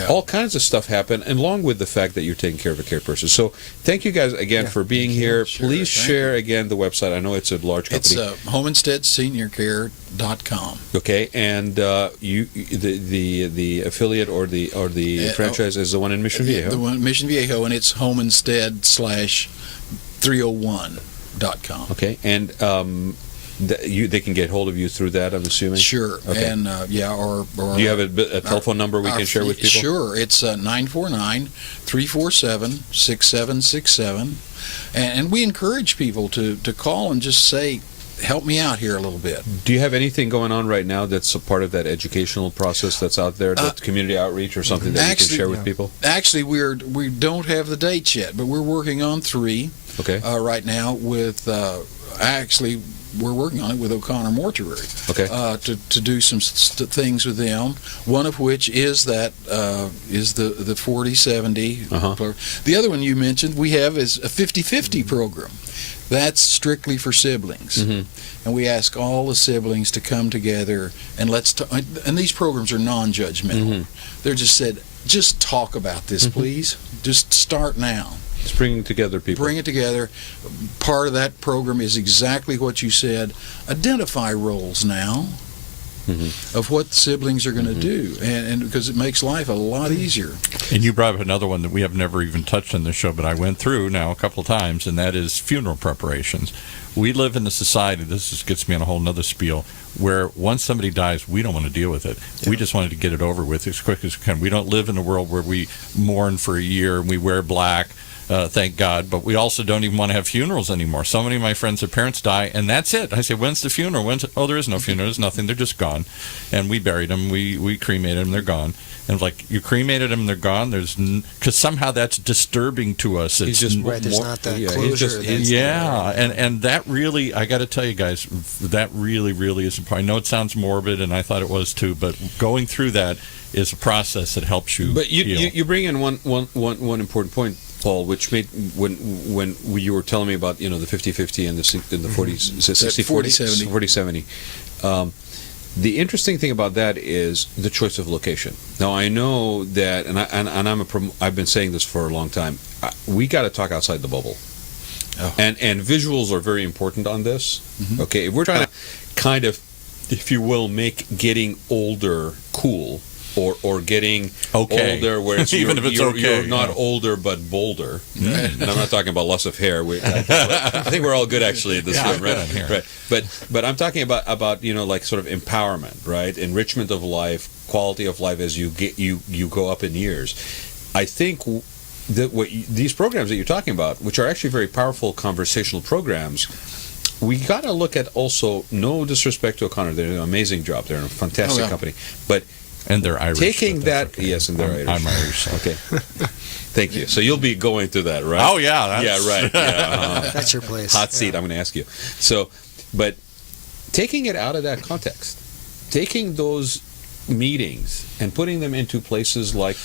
all kinds of stuff happen, and along with the fact that you're taking care of a care person. So thank you guys again for being here. Please share again the website. I know it's a large company. It's homeinsteadseniorcare.com. Okay, and the affiliate or the franchise is the one in Mission Viejo. The one in Mission Viejo, and it's homeinstead/301.com. Okay, and they can get hold of you through that, I'm assuming? Sure. Okay. And or do you have a telephone number we can share with people? Sure. It's 949-347-6767. And we encourage people to call and just say, help me out here a little bit. Do you have anything going on right now that's a part of that educational process that's out there, that community outreach or something that you can share with people? Actually, we don't have the dates yet, but we're working on 3 right now with we're working on it with O'Connor Mortuary to do some things with them. One of which is the 40/70. The other one you mentioned we have is a 50/50 program. That's strictly for siblings, and we ask all the siblings to come together and and these programs are non-judgmental. They're just talk about this, please. Just start now. It's bringing together people. Bring it together. Part of that program is exactly what you said. Identify roles now of what the siblings are going to do, and because it makes life a lot easier. And you brought up another one that we have never even touched on the show, but I went through now a couple of times, and that is funeral preparations. We live in a society, this just gets me on a whole nother spiel, where once somebody dies, we don't want to deal with it. We just wanted to get it over with as quick as we can. We don't live in a world where we mourn for a year and we wear black. Thank God, but we also don't even want to have funerals anymore. So many of my friends, their parents die, and that's it. I say, when's the funeral? Oh, there is no funeral. There's nothing. They're just gone. And we buried them. We cremated them. They're gone. And like, you cremated them, they're gone. Because somehow that's disturbing to us. It's just there's not that closure. And that really, I got to tell you guys, that really, really is important. I know it sounds morbid, and I thought it was too, but going through that is a process that helps you. But you bring in one important point, Paul, which made when you were telling me about the 50/50 and the 40/70. The interesting thing about that is the choice of location. Now I know that, and I've been saying this for a long time. We got to talk outside the bubble, and visuals are very important on this. Okay, if we're trying to kind of, if you will, make getting older cool. Or getting older, where it's even if it's you're not older but bolder. And I'm not talking about loss of hair. I think we're all good actually at this room, right? But I'm talking about like sort of empowerment, right? Enrichment of life, quality of life as you go up in years. I think that these programs that you're talking about, which are actually very powerful conversational programs, we got to look at also. No disrespect to O'Connor, they're doing an amazing job. They're a fantastic company, but. And they're Irish. Taking that, okay. Yes, and they're Irish. I'm Irish. Okay. Thank you. So you'll be going through that, right? Oh, yeah. Right. Yeah, that's your place. Hot seat, I'm going to ask you. So, but taking it out of that context, taking those meetings and putting them into places like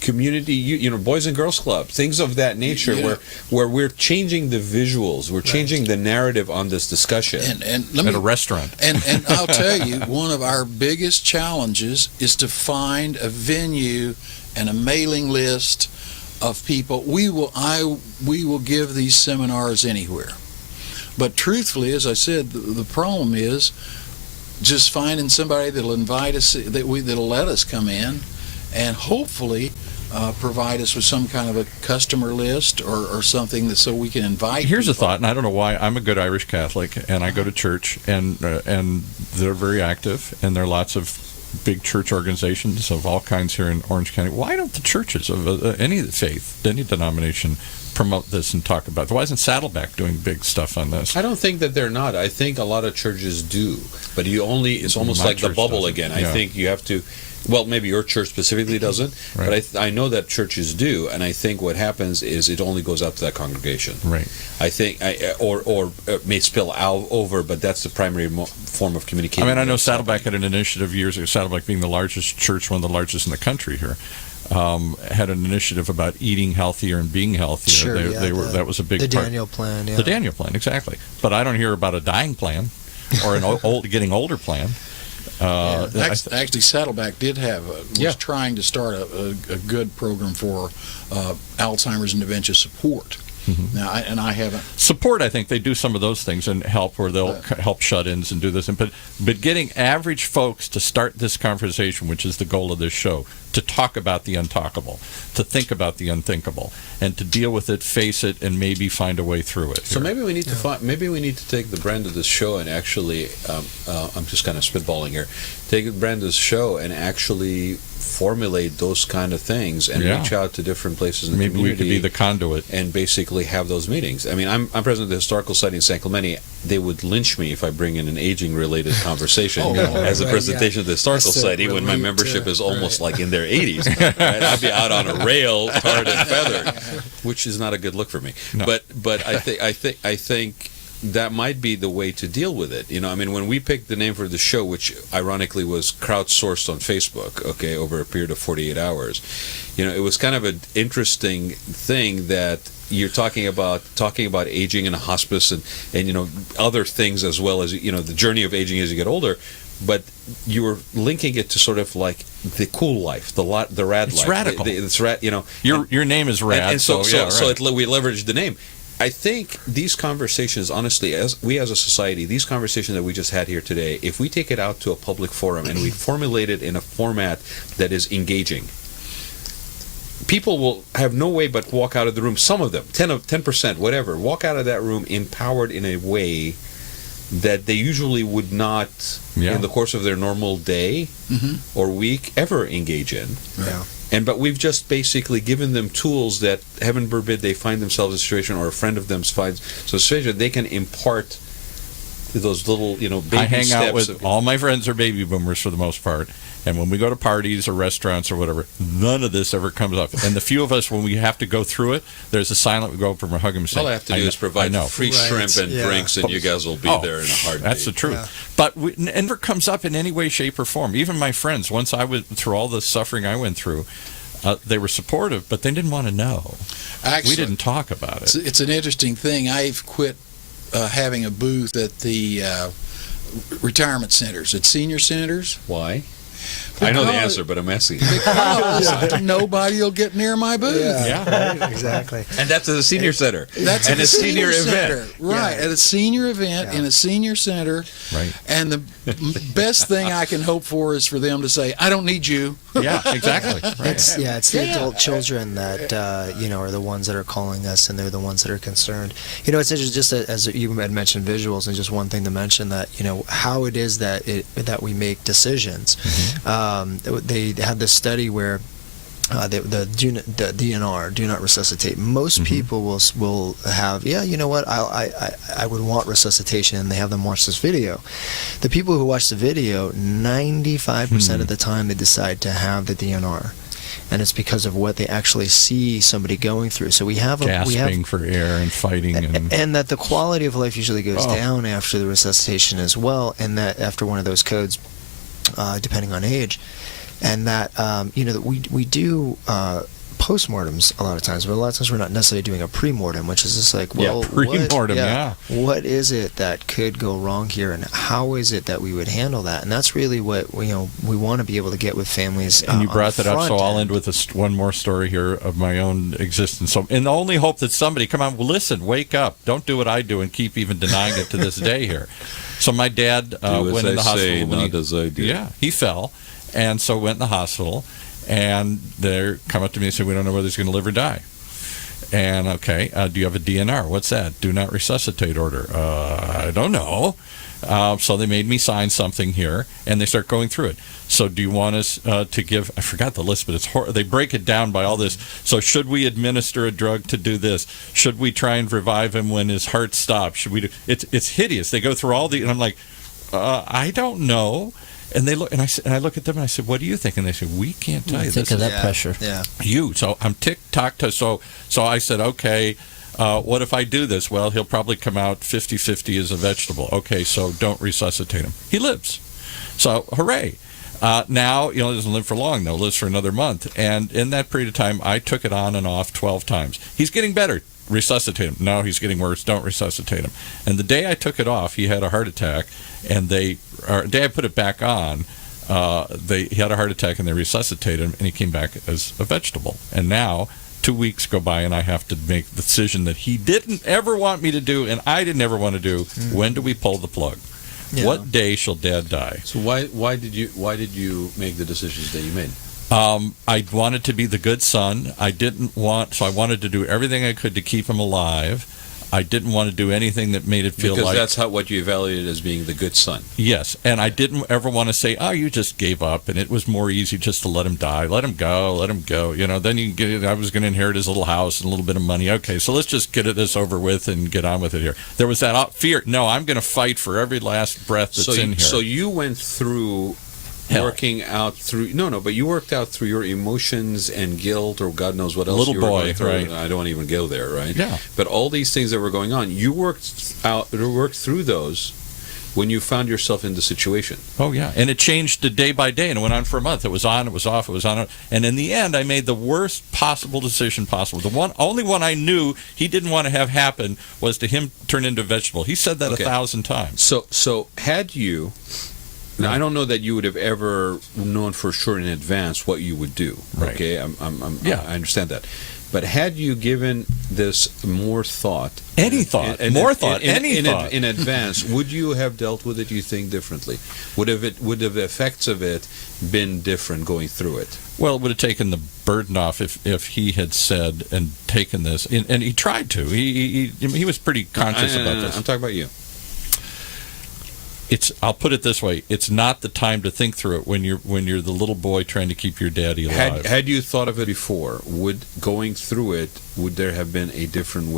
community, Boys and Girls Club, things of that nature, where we're changing the visuals, we're changing the narrative on this discussion. And at a restaurant. And I'll tell you, one of our biggest challenges is to find a venue and a mailing list of people. We will give these seminars anywhere, but truthfully, as I said, the problem is just finding somebody that'll invite us, that'll let us come in, and hopefully provide us with some kind of a customer list or something so we can invite. Here's people. a thought, and I don't know why. I'm a good Irish Catholic, and I go to church, and they're very active, and there are lots of big church organizations of all kinds here in Orange County. Why don't the churches of any faith, any denomination, promote this and talk about it? Why isn't Saddleback doing big stuff on this? I don't think that they're not. I think a lot of churches do, but it's almost My like the church bubble doesn't. again. Yeah. I think you have to. Well, maybe your church specifically doesn't, Right. but I know that churches do, and I think what happens is it only goes out to that congregation. Right. I think, or it may spill out over, but that's the primary form of communication. I mean, I know Saddleback had an initiative years ago, Saddleback being the largest church, one of the largest in the country here, had an initiative about eating healthier and being healthier. Sure, that was a big the part. Daniel plan. Yeah. The Daniel plan, exactly. But I don't hear about a dying plan or an getting older plan. Actually, Saddleback did was trying to start a good program for Alzheimer's and dementia support. Mm-hmm. Now, I haven't. Support, I think they do some of those things and help, where they'll help shut-ins and do this. But getting average folks to start this conversation, which is the goal of this show, to talk about the untalkable, to think about the unthinkable, and to deal with it, face it, and maybe find a way through it. So maybe we need to maybe we need to take the brand of this show and actually, I'm just kind of spitballing here, take the brand of this show and actually formulate those kind of things and reach out to different places in the maybe community. we could be the conduit and basically have those meetings. I mean, I'm president of the Historical Society in San Clemente. They would lynch me if I bring in an aging-related conversation as a presentation of the Historical Society when my membership is almost like in their 80s. Right? I'd be out on a rail, tarred and feathered, which is not a good look for me. No. But I think that might be the way to deal with it. I mean, when we picked the name for the show, which ironically was crowdsourced on Facebook, over a period of 48 hours, it was kind of an interesting thing that you're talking about aging in a hospice and other things as well as the journey of aging as you get older, but you were linking it to sort of like the cool life, the Rad It's life. radical. It's your name is Rad, and so right. we leveraged the name. I think these conversations, honestly, as a society, these conversations that we just had here today, if we take it out to a public forum and we formulate it in a format that is engaging, people will have no way but walk out of the room. Some of them, 10%, whatever, walk out of that room empowered in a way that they usually would not, in the course of their normal day or week, ever engage in. Yeah. But we've just basically given them tools that, heaven forbid, they find themselves in a situation or a friend of them finds a situation, they can impart those little, baby steps. I hang out with all my friends are baby boomers for the most part, and when we go to parties or restaurants or whatever, none of this ever comes up. And the few of us, when we have to go through it, there's a silent. We go over and hug them and say, all I have to do is provide free shrimp and drinks, and you guys will be there in a heartbeat. That's the truth. Yeah. But it never comes up in any way, shape, or form. Even my friends, once I went through all the suffering I went through, they were supportive, but they didn't want to know. Actually, we didn't talk about it. It's an interesting thing. I've quit having a booth at the retirement centers, at senior centers. Why? I know the answer, but I'm asking. Because nobody will get near my booth. Yeah. Right, exactly. And that's at a senior center. That's at a senior event. Right, at a senior event in a senior center. Right. And the best thing I can hope for is for them to say, I don't need you. Yeah, exactly. Right. It's the adult children that are the ones that are calling us, and they're the ones that are concerned. It's interesting, just as you had mentioned visuals, and just one thing to mention that how it is that we make decisions. Mm-hmm. They had this study where the DNR, do not resuscitate. Most people will have, I would want resuscitation, and they have them watch this video. The people who watch the video, 95% of the time they decide to have the DNR. And it's because of what they actually see somebody going through. So we have gasping for air and fighting, and that the quality of life usually goes down after the resuscitation as well, and that after one of those codes depending on age, and that that we do postmortems a lot of times, but a lot of times we're not necessarily doing a premortem, which is just like, well, pre-mortem, what is it that could go wrong here, and how is it that we would handle that? And that's really what we want to be able to get with families. And you brought that up, so I'll end with one more story here of my own existence. So, in the only hope that somebody, come on, listen, wake up, don't do what I do and keep even denying it to this day here. So my dad went in the hospital. Not as I do. Yeah, he fell, and so went in the hospital. And they come up to me and say, we don't know whether he's going to live or die. And, okay, do you have a DNR? What's that? Do not resuscitate order. I don't know. So they made me sign something here, and they start going through it. So do you want us to give, I forgot the list, but it's they break it down by all this. So should we administer a drug to do this? Should we try and revive him when his heart stops? Should we do, it's hideous. They go through all the, and I'm like, I don't know. And they look, and I look at them and I said, "What do you think?" And they said, "We can't tell you." Think of that pressure. Yeah. So I'm tick-tock. So I said, "Okay, what if I do this?" Well, he'll probably come out 50-50 as a vegetable. Okay, so don't resuscitate him. He lives. So hooray! Now he doesn't live for long though. Lives for another month. And in that period of time, I took it on and off 12 times. He's getting better. Resuscitate him. No, he's getting worse. Don't resuscitate him. And the day I took it off, he had a heart attack, and the day I put it back on, he had a heart attack, and they resuscitated him, and he came back as a vegetable. And now 2 weeks go by, and I have to make the decision that he didn't ever want me to do, and I didn't ever want to do. When do we pull the plug? Yeah. What day shall Dad die? So why did you make the decisions that you made? I wanted to be the good son. I wanted to do everything I could to keep him alive. I didn't want to do anything that made it feel because like... that's what you evaluated as being the good son. Yes, and I didn't ever want to say, "Oh, you just gave up," and it was more easy just to let him die. Let him go. Then I was going to inherit his little house and a little bit of money. Okay, so let's just get this over with and get on with it here. There was that fear. No, I'm going to fight for every last breath that's in here. So you went through... Hell. Working out through but you worked out through your emotions and guilt, or God knows what else. Little boy, right? I don't even go there, right? Yeah. But all these things that were going on, you worked through those when you found yourself in the situation. Oh yeah, and it changed day by day, and it went on for a month. It was on, it was off, it was on, and in the end, I made the worst possible decision possible. The only one I knew he didn't want to have happen was to him turn into a vegetable. He said that 1,000 times. So had you. Now, I don't know that you would have ever known for sure in advance what you would do. Right. Okay, I understand that. But had you given this more thought, any thought, in advance, would you have dealt with it? You think differently? Would the effects of it been different going through it? Well, it would have taken the burden off if he had said and taken this, and he tried to. He was pretty conscious about this. I'm talking about you. I'll put it this way: it's not the time to think through it when you're the little boy trying to keep your daddy alive. Had you thought of it before, would going through it, would there have been a different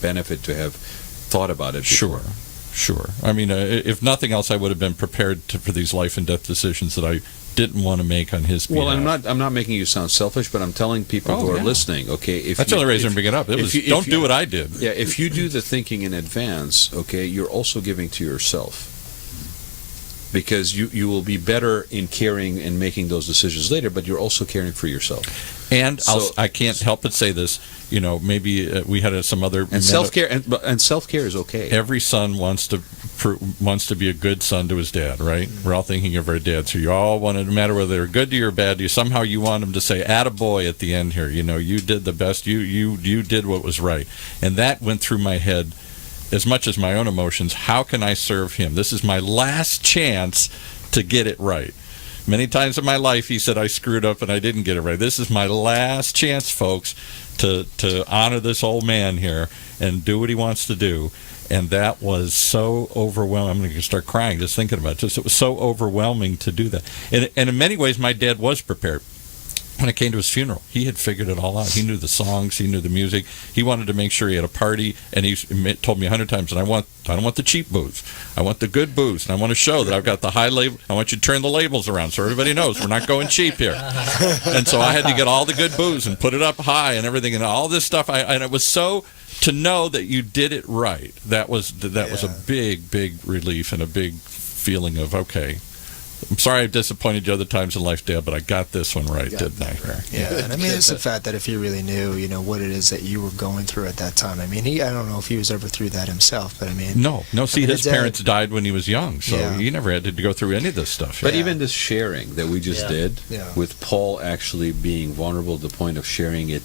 benefit to have thought about it before? Sure. I mean, if nothing else, I would have been prepared for these life and death decisions that I didn't want to make on his behalf. Well, I'm not making you sound selfish, but I'm telling people who are listening, okay, that's the only reason I'm bringing it up. Don't do what I did. Yeah, if you do the thinking in advance, okay, you're also giving to yourself. Because you will be better in caring and making those decisions later, but you're also caring for yourself. And I can't help but say this. Maybe we had some other self-care, and self-care is okay. Every son wants to be a good son to his dad, right? Mm-hmm. We're all thinking of our dad, so you all want to, no matter whether they're good to you or bad to you, somehow you want them to say, "Attaboy" at the end here. You did the best. You did what was right, and that went through my head. As much as my own emotions, how can I serve him? This is my last chance to get it right. Many times in my life, he said I screwed up and I didn't get it right. This is my last chance, folks, to honor this old man here and do what he wants to do. And that was so overwhelming. I'm going to start crying just thinking about it. It was so overwhelming to do that. And in many ways, my dad was prepared. When it came to his funeral, he had figured it all out. He knew the songs, he knew the music. He wanted to make sure he had a party, and he told me 100 times, "And I don't want the cheap booze. I want the good booze, and I want to show that I've got the high label. I want you to turn the labels around so everybody knows we're not going cheap here." And so I had to get all the good booze and put it up high and everything, and all this stuff. And it was so to know that you did it right. That was a big relief and a big feeling of, okay, I'm sorry I disappointed you other times in life, Dad, but I got this one right, didn't I? Yeah, and I mean, it's the fact that if he really knew, what it is that you were going through at that time. I mean, I don't know if he was ever through that himself, but I mean... No. See, his parents died when he was young, so Yeah. he never had to go through any of this stuff. But even this sharing that we just did, Yeah. with Paul actually being vulnerable to the point of sharing it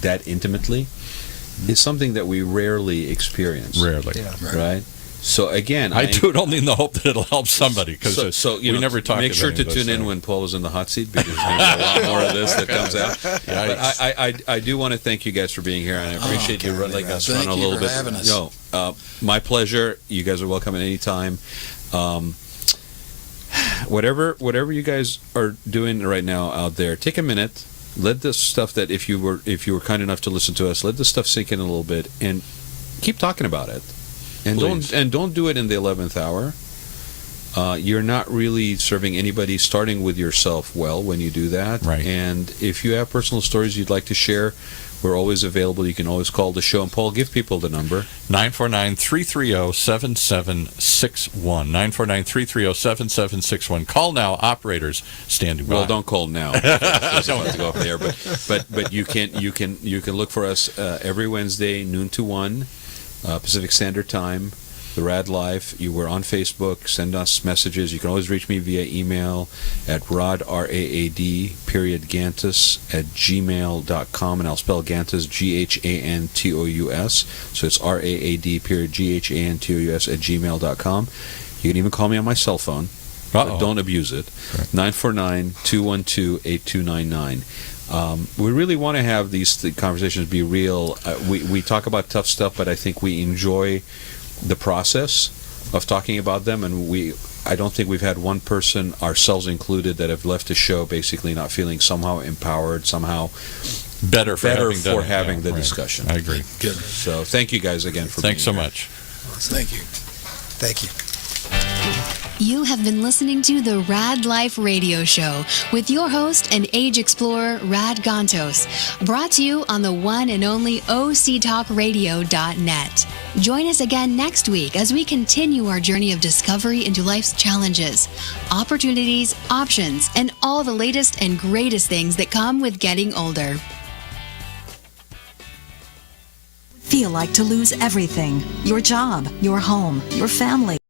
that intimately, is something that we rarely experience. Rarely. Yeah. Right? So again, I do it only in the hope that it'll help somebody, because we never talk. Make sure to tune in when Paul is in the hot seat, because there's going to be a lot more of this that comes out. But I do want to thank you guys for being here, and I appreciate you letting us run a little bit. Having us. No, my pleasure. You guys are welcome at any time. Whatever you guys are doing right now out there, take a minute. Let this stuff that if you were kind enough to listen to us, let this stuff sink in a little bit, and keep talking about it. And Please. don't do it in the 11th hour. You're not really serving anybody, starting with yourself, well, when you do that. Right. And if you have personal stories you'd like to share, we're always available. You can always call the show. And Paul, give people the number. 949-330-7761. 949-330-7761. Call now. Operators standing by. Well, don't call now. I don't want to go up there, but you can look for us every Wednesday, noon to 1. Pacific Standard Time, the Rad Life. We're on Facebook. Send us messages. You can always reach me via email at Raad, Gantos @gmail.com, and I'll spell Gantos Gantos. So it's Raad Gantos @gmail.com. You can even call me on my cell phone. But don't abuse it. 949-212-8299. We really want to have these conversations be real. We talk about tough stuff, but I think we enjoy the process of talking about them, and I don't think we've had one person, ourselves included, that have left the show basically not feeling somehow empowered, somehow better for having the discussion. I agree. Good. So thank you guys again for Thanks so being here. much. Thank you. Thank you. You have been listening to the Rad Life Radio Show with your host and age explorer, Rad Gantos, brought to you on the one and only OCTalkRadio.net. Join us again next week as we continue our journey of discovery into life's challenges, opportunities, options, and all the latest and greatest things that come with getting older. Feel like to lose everything: your job, your home, your family.